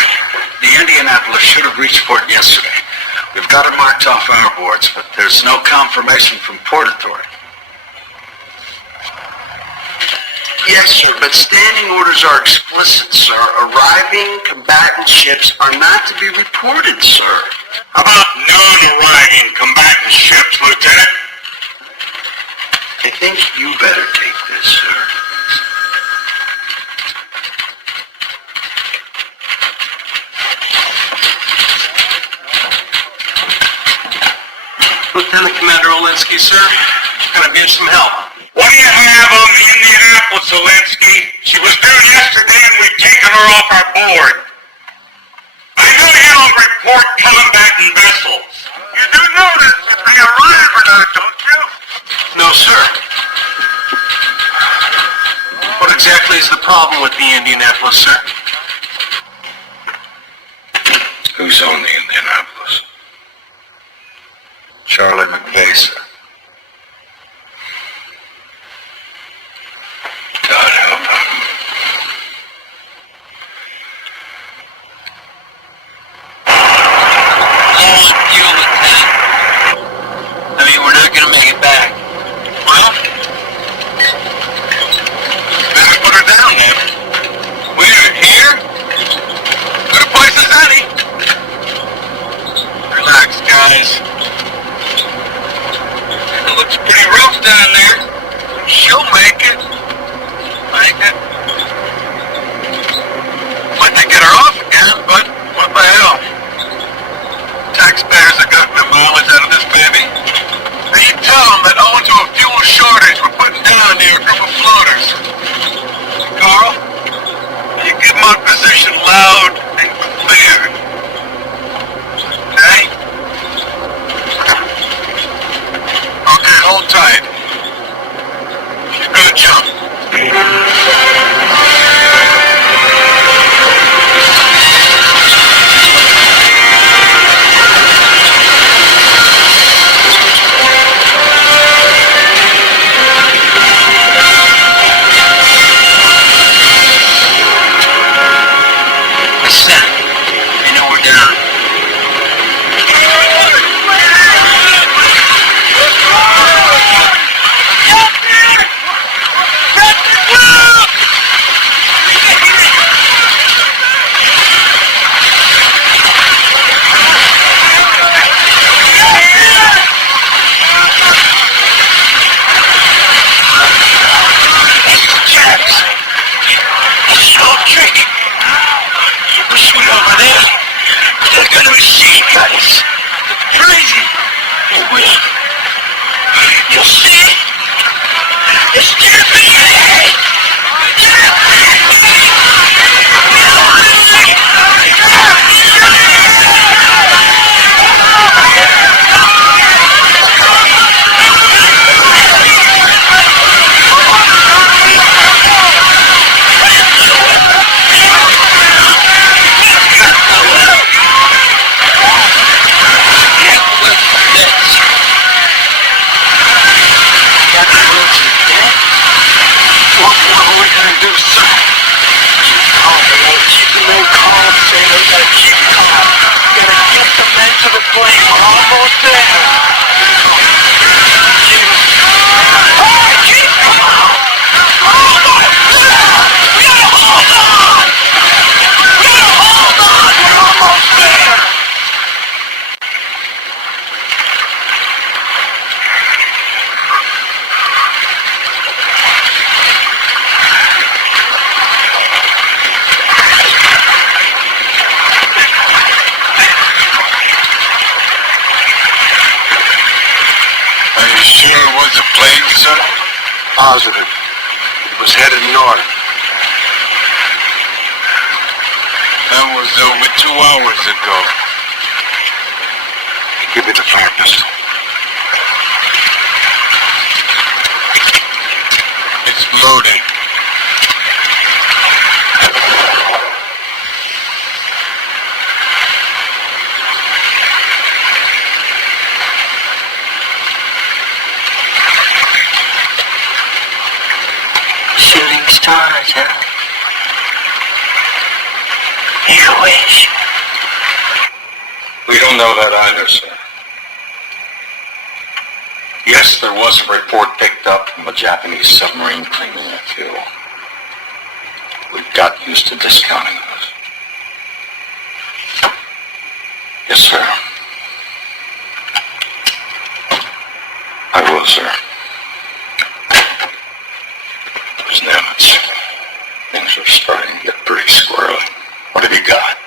the Indianapolis should have reached port yesterday. We've got it marked off our boards, but there's no confirmation from Port Authority. Yes, sir, but standing orders are explicit, sir. Arriving combatant ships are not to be reported, sir. How about non-arriving combatant ships, Lieutenant? I think you better take this, sir. Lieutenant Commander Olinsky, sir. Gonna need some help. What We have them in Indianapolis, Zelensky. She was there yesterday and we've taken her off our board. I know you don't report combatant vessels. You do notice if they arrive or not, don't you? No, sir. What exactly is the problem with the Indianapolis, sir? Who's on the Indianapolis? Charlie McVeigh, sir. God help him. Fuel attack. I mean, we're not gonna make it back. Well, better put her down then. We're here. Good a place as any. Relax, guys. It looks pretty rough down there. She'll make it. Make it. Might they get her off again, but what the hell? Taxpayers have gotten the mileage out of this baby. Now you tell them that owing to a fuel shortage, we're putting down near a group of floaters. Carl, you give my position loud and clear. Okay? Okay, hold tight. You're gonna jump. Listen, I know we're down. They're gonna machine gun us. Crazy. You'll see. It's Japanese. Sure it was a plane, sir? Positive. It was headed north. That was over 2 hours ago. Give me the fire pistol. It's loaded. Shooting stars, huh? Make a wish. We don't know that either, sir. Yes, there was a report picked up from a Japanese submarine cleaning the fuel. We got used to discounting those. Yes, sir. I will, sir. Damn it. Things are starting to get pretty squirrely. What have you got?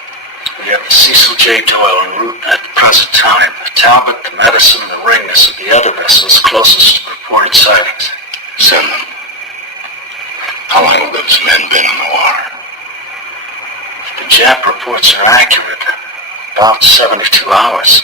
We have the Cecil J. Doyle en route at the present time. The Talbot, the Medicine, the Ringness are the other vessels closest to reported sightings. Send them. How long have those men been in the water? The Jap reports are accurate. About 72 hours.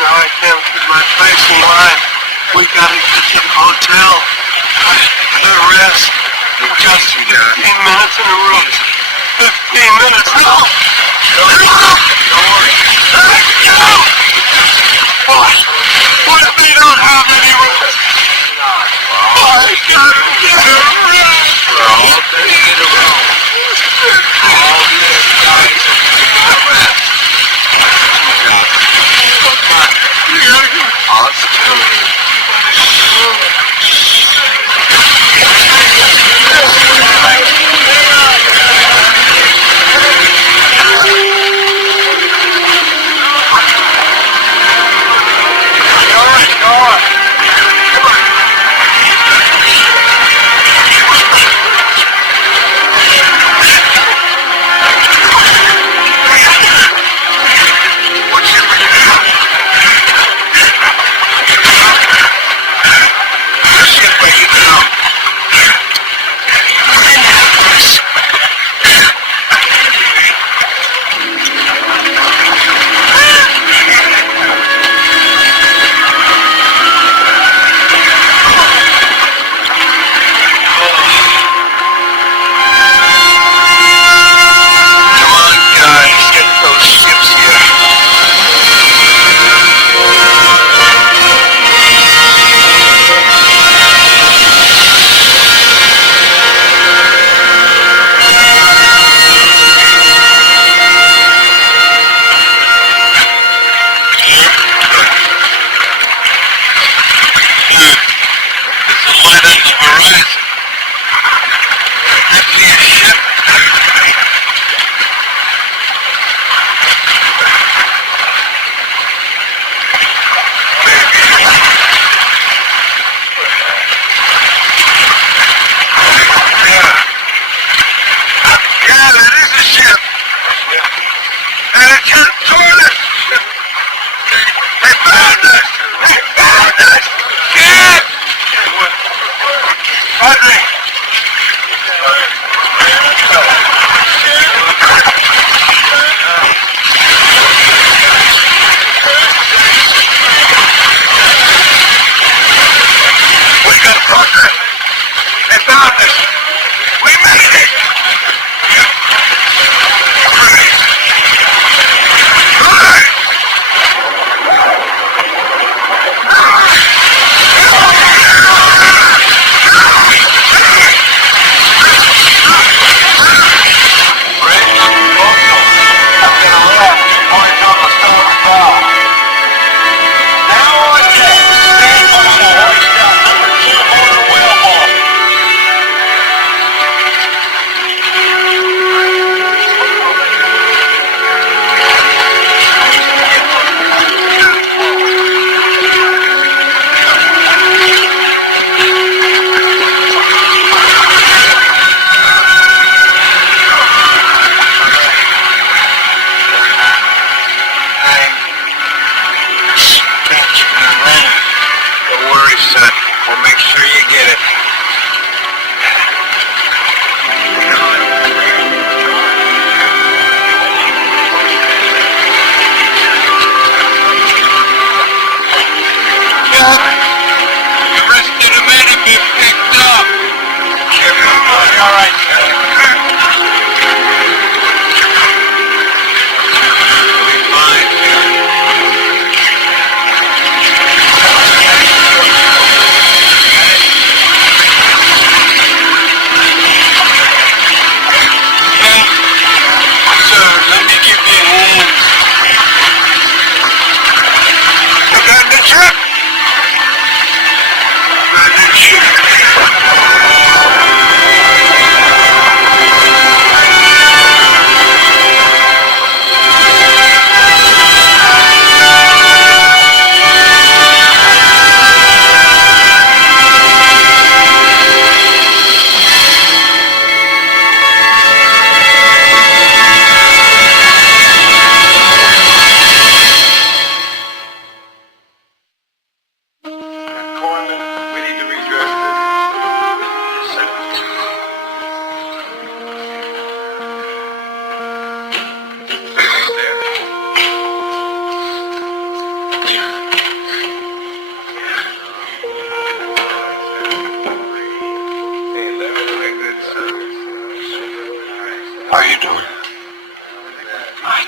Now I can't keep my place in line. We gotta get to the hotel. The rest. Just 15 minutes in a room. 15 minutes. No! What if they don't have any rooms? I gotta get a room. We're all taking it around. All these guys are taking a rest.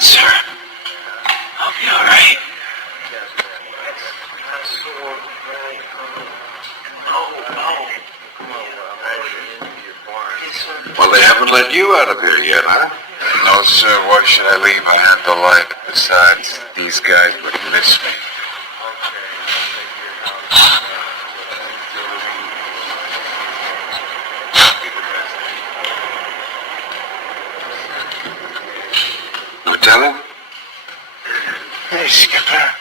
sir. I'll be all right. Well, they haven't let you out of here yet, huh? No, sir. Why should I leave? I have the light. Besides, these guys would miss me. Lieutenant? Hey, Skipper.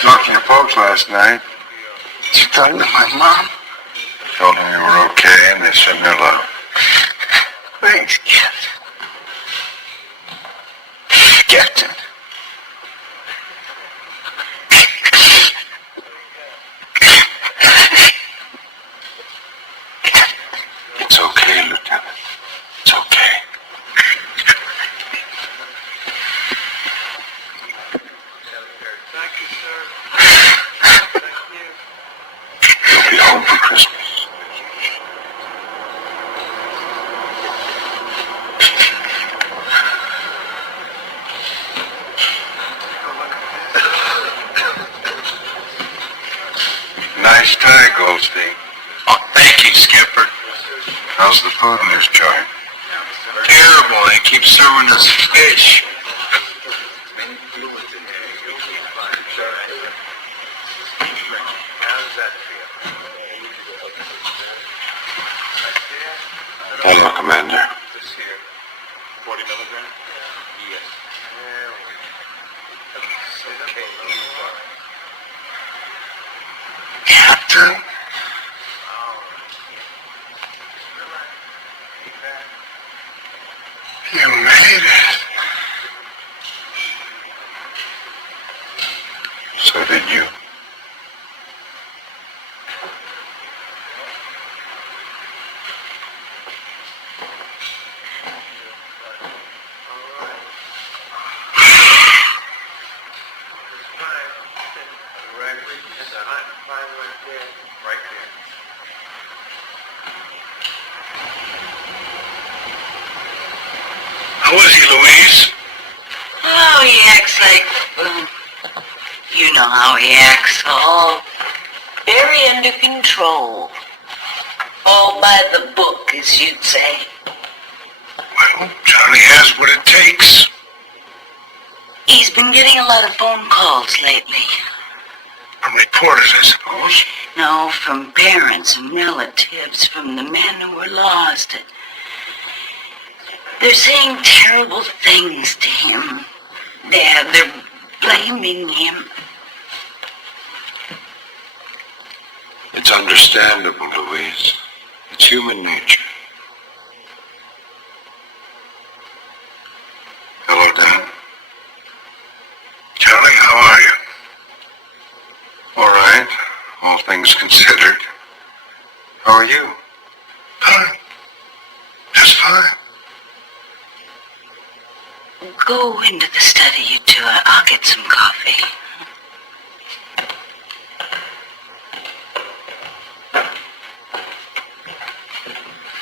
Talked to your folks last night. Did you talk to my mom? Told them you were okay and they sent me love. Thanks, Captain. Captain. It's okay, Lieutenant. It's okay. You'll be home for Christmas. Nice tie, Goldstein. Oh, thank you, Skipper. How's the food in this joint? Terrible. They keep serving us fish. Hello, Commander. Captain. You made it. So did you. How is he, Louise? Oh, he acts like, you know how he acts, all very under control. All by the book, as you'd say. Well, Johnny has what it takes. He's been getting a lot of phone calls lately. From reporters, I suppose. No, from parents and relatives, from the men who were lost. They're saying terrible things to him. They're blaming him. It's understandable, Louise. It's human nature. Hello, Don. Charlie, how are you? All right, all things considered. How are you? Fine. Just fine. Go into the study, you two. I'll get some coffee.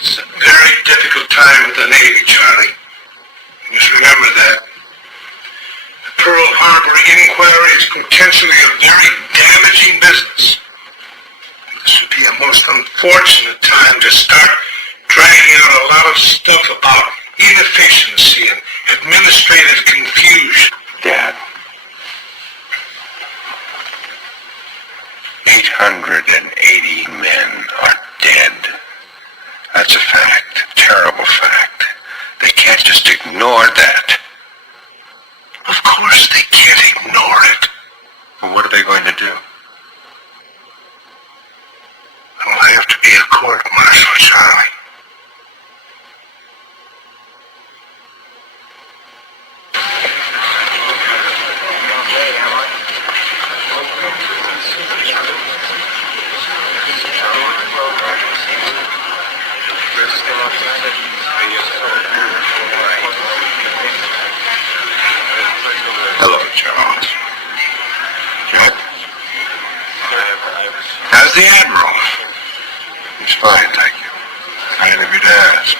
It's a very difficult time with the Navy, Charlie. You just remember that. The Pearl Harbor inquiry is potentially a very damaging business. This would be a most unfortunate time to start dragging out a lot of stuff about inefficiency and administrative confusion. Dad. 880 men are dead. That's a fact, a terrible fact. They can't just ignore that. Of course they can't ignore it. And what are they going to do? It'll have to be a court-martial, Charlie. Hello, Charles. Jack? How's the Admiral? He's fine, thank you. Kind of you to ask.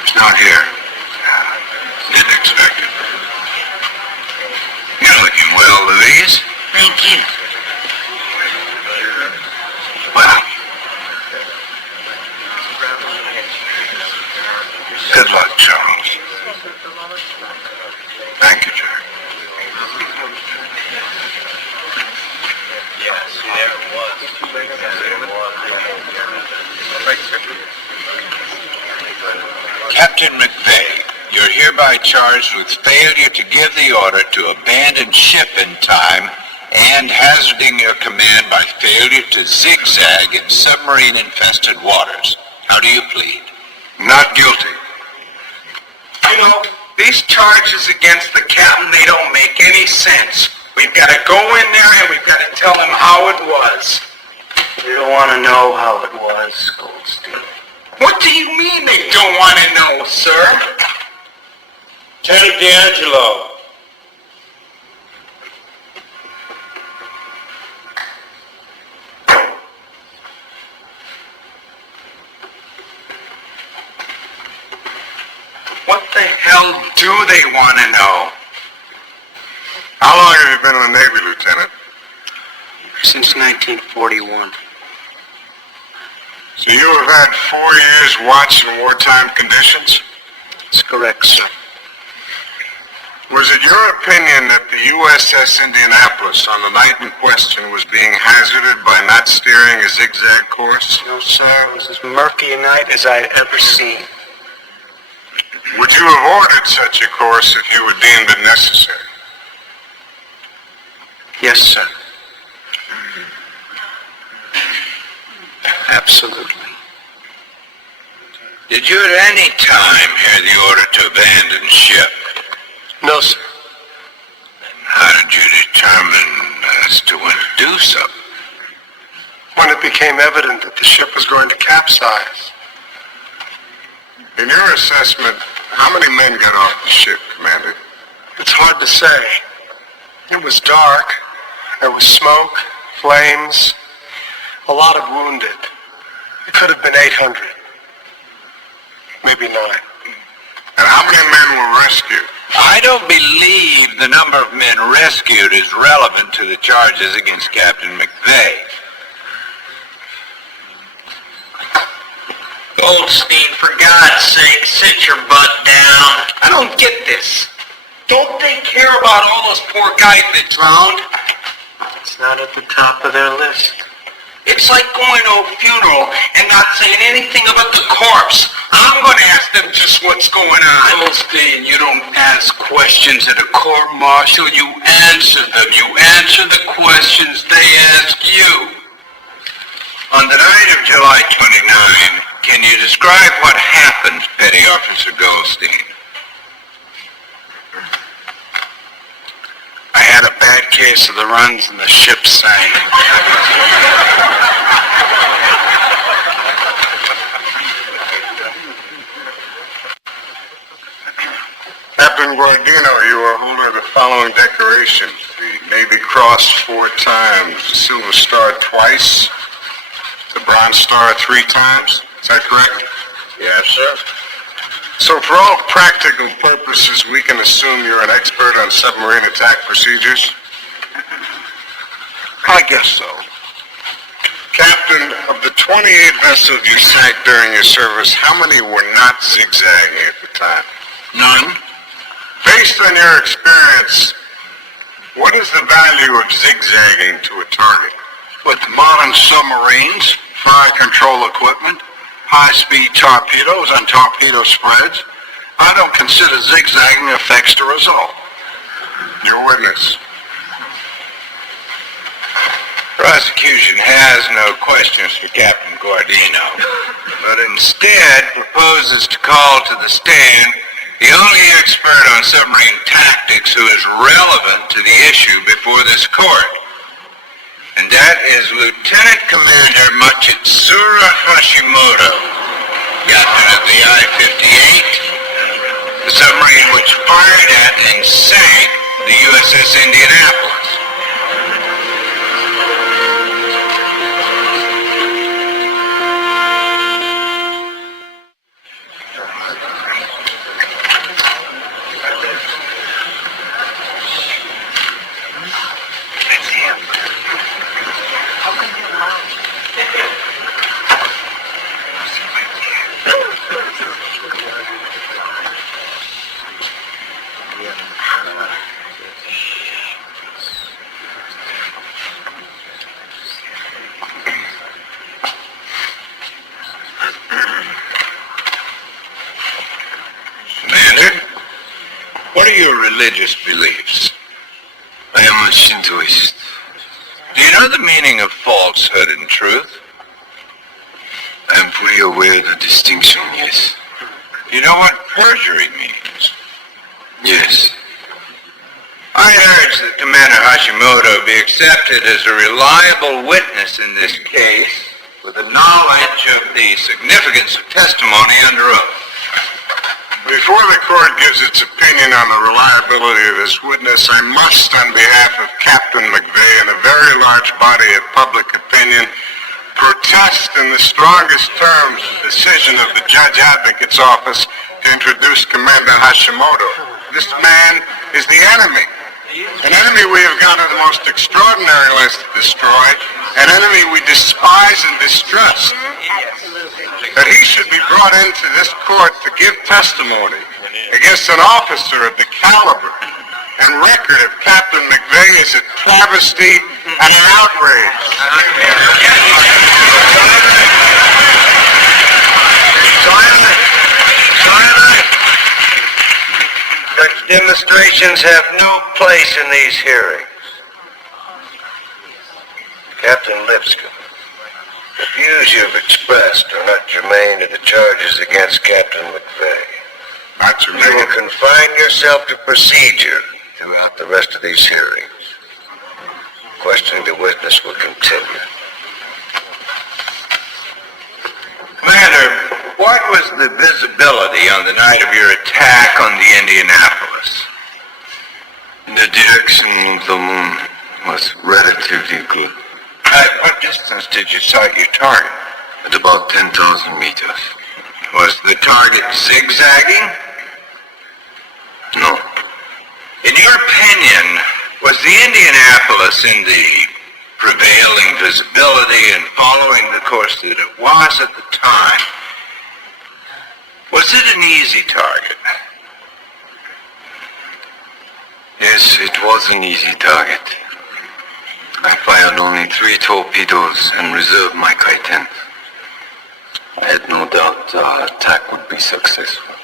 He's not here. Didn't Thank you. Well, good luck, Charles. Thank you, Jack. Captain McVeigh, you're hereby charged with failure to give the order to abandon ship in time and hazarding your command by failure to zigzag in submarine-infested waters. How do you plead? Not guilty. You know, these charges against the captain, they don't make any sense. We've got to go in there and we've got to tell him how it was. You don't want to know how it was, Goldstein. What do you mean they don't want to know, sir? Lieutenant D'Angelo. What the hell do they want to know? How long have you been in the Navy, Lieutenant? Since 1941. So you have had 4 years watch in wartime conditions? That's correct, sir. Was it your opinion that the USS Indianapolis on the night in question was being hazarded by not steering a zigzag course? No, sir. It was as murky a night as I'd ever seen. Would you have ordered such a course if you were deemed it necessary? Yes, sir. Absolutely. Did you at any time hear the order to abandon ship? No, sir. How did you determine as to when to do so? When it became evident that the ship was going to capsize. In your assessment, how many men got off the ship, Commander? It's hard to say. It was dark. There was smoke, flames, a lot of wounded. It could have been 800. Maybe 9. And how many men were rescued? I don't believe the number of men rescued is relevant to the charges against Captain McVeigh. Goldstein, for God's sake, sit your butt down. I don't get this. Don't they care about all those poor guys that drowned? It's not at the top of their list. It's like going to a funeral and not saying anything about the corpse. I'm going to ask them just what's going on. Goldstein, you don't ask questions at a court-martial. You answer them. You answer the questions they ask you. On the night of July 29, can you describe what happened, Petty Officer Goldstein? I had a bad case of the runs and the ship sank. Captain Guardino, you are holder of the following decorations. The Navy Cross 4 times, the Silver Star twice, the Bronze Star 3 times. Is that correct? Yes, sir. So for all practical purposes, we can assume you're an expert on submarine attack procedures? I guess so. Captain, of the 28 vessels you sank during your service, how many were not zigzagging at the time? None? Based on your experience, what is the value of zigzagging to a target? With modern submarines, fire control equipment, high-speed torpedoes and torpedo spreads, I don't consider zigzagging affects the result. Your witness. Prosecution has no questions for Captain Guardino, but instead proposes to call to the stand the only expert on submarine tactics who is relevant to the issue before this court. And that is Lieutenant Commander Machitsura Hashimoto, captain of the I-58, the submarine which fired at and sank the USS Indianapolis. That's him. Maynard, what are your religious beliefs? I am a Shintoist. Do you know the meaning of falsehood and truth? I am fully aware of the distinction, yes. Do you know what perjury means? Yes. I urge that Commander Hashimoto be accepted as a reliable witness in this case with the knowledge of the significance of testimony under oath. Before the court gives its opinion on the reliability of this witness, I must, on behalf of Captain McVeigh and a very large body of public opinion, protest in the strongest terms the decision of the Judge Advocate's Office to introduce Commander Hashimoto. This man is the enemy. An enemy we have gone to the most extraordinary lengths to destroy, an enemy we despise and distrust. That he should be brought into this court to give testimony against an officer of the caliber and record of Captain McVeigh is a travesty and an outrage. Such demonstrations have no place in these hearings. Captain Lipscomb, the views you have expressed are not germane to the charges against Captain McVeigh. That's You will confine yourself to procedure throughout the rest of these hearings. Questioning the witness will continue. Commander, what was the visibility on the night of your attack on the Indianapolis? The direction of the moon was relatively good, At what distance did you sight your target? at about 10,000 meters. Was the target zigzagging? No, In your opinion, was the Indianapolis in the prevailing visibility and following the course that it was at the time? Was it an easy target? yes, it was an easy target. I fired only 3 torpedoes and reserved my Kai-10. I had no doubt our attack would be successful.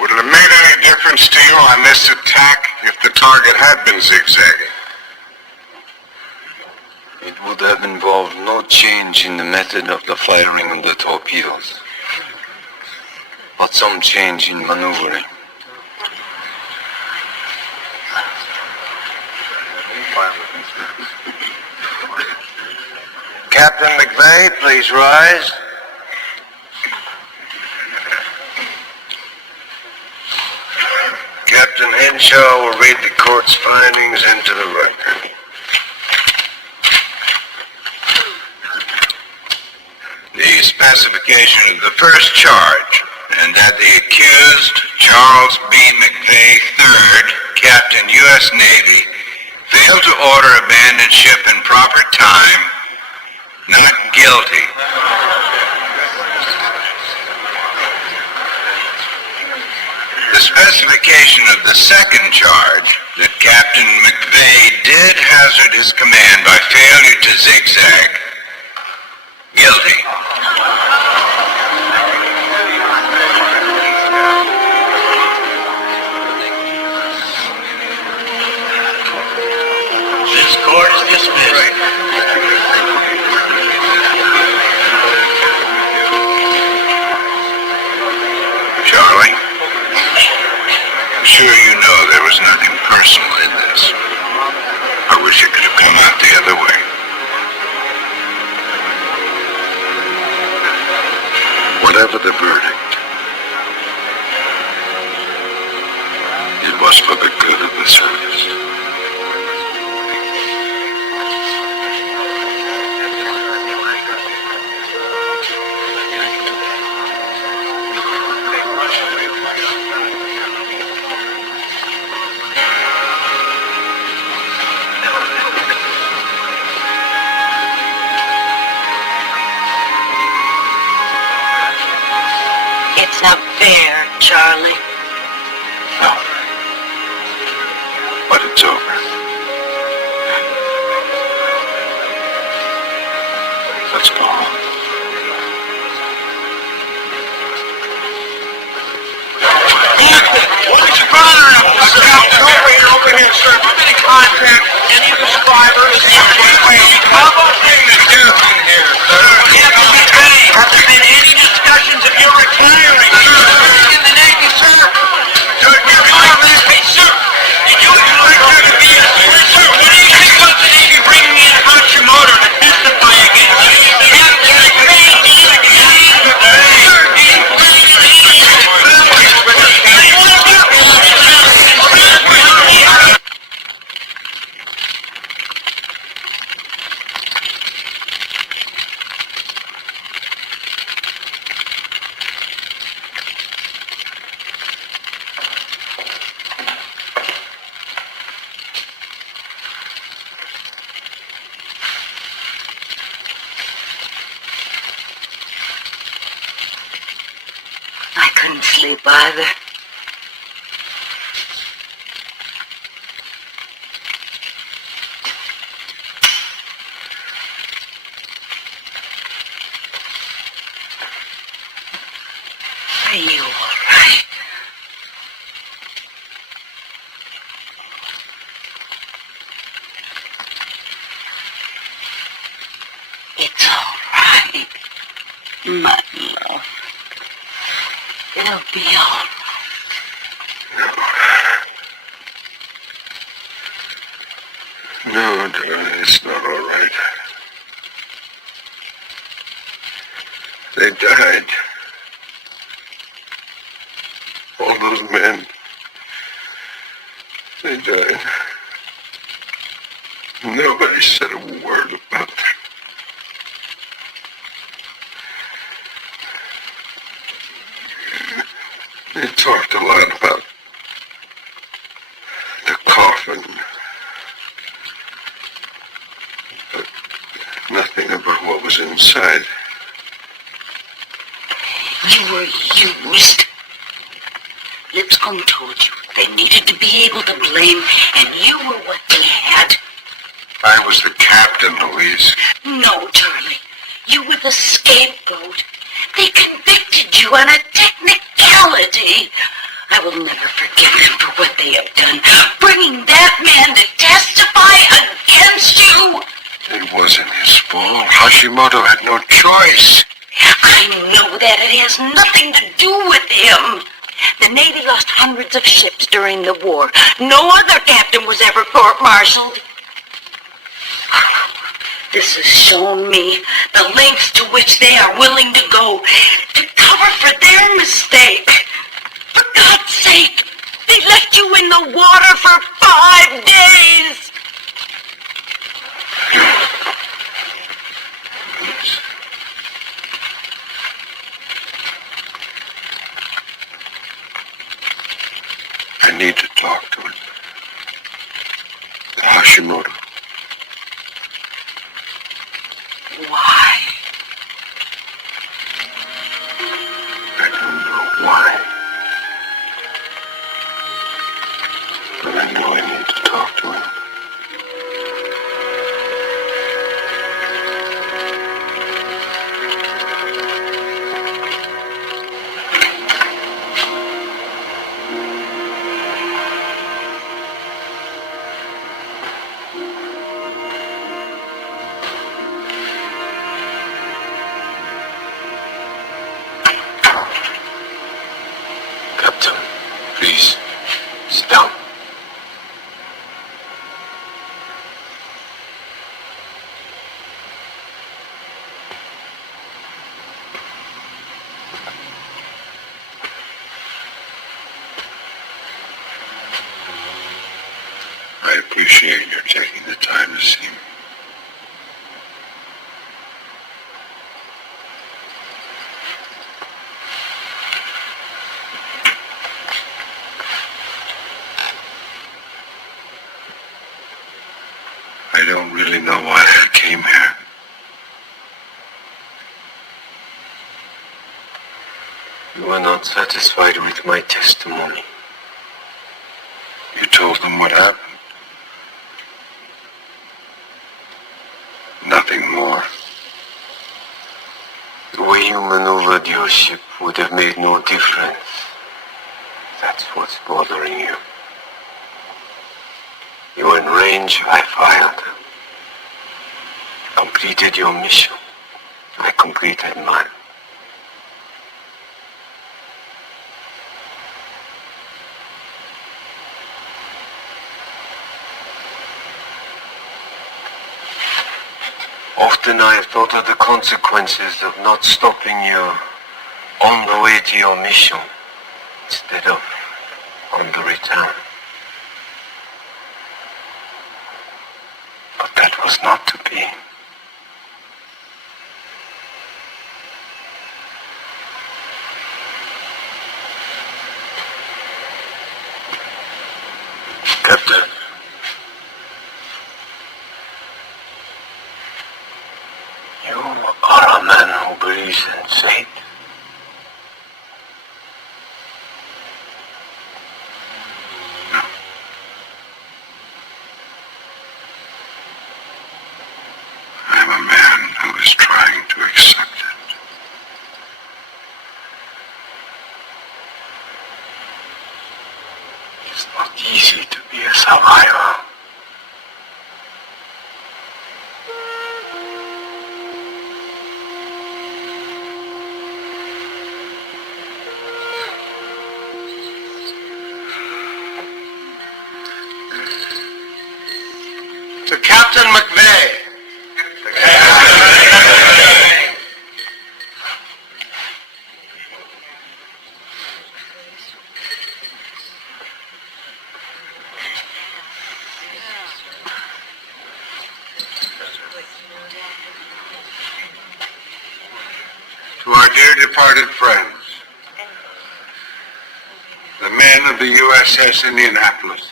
Would it have made any difference to you on this attack if the target had been zigzagging? It would have involved no change in the method of the firing of the torpedoes, but some change in maneuvering. Captain McVeigh, please rise. Captain Henshaw will read the court's findings into the record. The specification of the first charge, and that the accused, Charles B. McVeigh III, Captain U.S. Navy, failed to order abandoned ship in proper time, not guilty. The specification of the second charge, that Captain McVeigh did hazard his command by failure to zigzag, guilty. This court is dismissed. Charlie, I'm sure you know there was nothing personal in this. I wish it could have come out the other way. Whatever the verdict, it was for the good of the service. It's not fair, Charlie? No. But it's over. Let's go home. What's your brother up to, sir? Over here, sir. We've been in contact. Any of the survivors? How about bring the dude in here, sir? Have there been any discussions of your retiring, sir? In the Navy, sir? Hey, sir. Did you expect there to be a switch, sir? What do you think about the Navy bringing in Hashimoto to testify against you? I couldn't sleep either. Are you all right? It's all right, my love. It'll be all right. No, darling, it's not all right. They died. All those men. They died. Nobody said a word about them. They talked a lot about the coffin, but nothing about what was inside. You were used. Lipscomb told you they needed to be able to blame, and you were what they had. I was the captain, Louise. No, Charlie. You were the scapegoat. They convicted you on a technicality. I will never forgive them for what they have done. Bringing that man to testify against you. It wasn't his fault. Hashimoto had no choice. I know that it has nothing to do with him. The Navy lost hundreds of ships during the war. No other captain was ever court-martialed. This has shown me the lengths to which they are willing to go to cover for their mistake. For God's sake, they left you in the water for 5 days. I need to talk to him. Hashimoto. Why? I don't know why. But I know I need to talk to him. Captain, please, stop. I appreciate your taking the time to see me. I don't really know why I came here. You were not satisfied with my testimony. You told them what happened. Nothing more. The way you maneuvered your ship would have made no difference. That's what's bothering you. You were in range, I fired. Completed your mission. I completed mine. Often I have thought of the consequences of not stopping you on the way to your mission instead of on the return. But that was not to be. Captain. You are a man who believes in fate. I'm a man who is trying to accept it. It's not easy to be a survivor. To Captain McVeigh. To our dear departed friends, the men of the USS Indianapolis.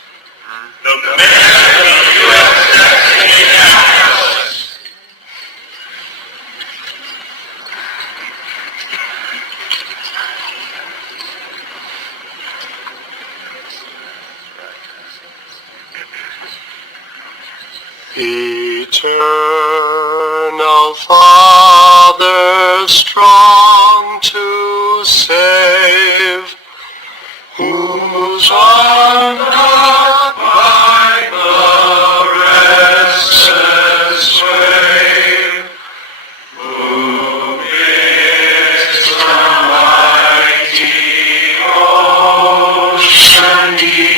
Eternal Father, strong to save, whose arm doth by the restless wave, who bids the mighty ocean deep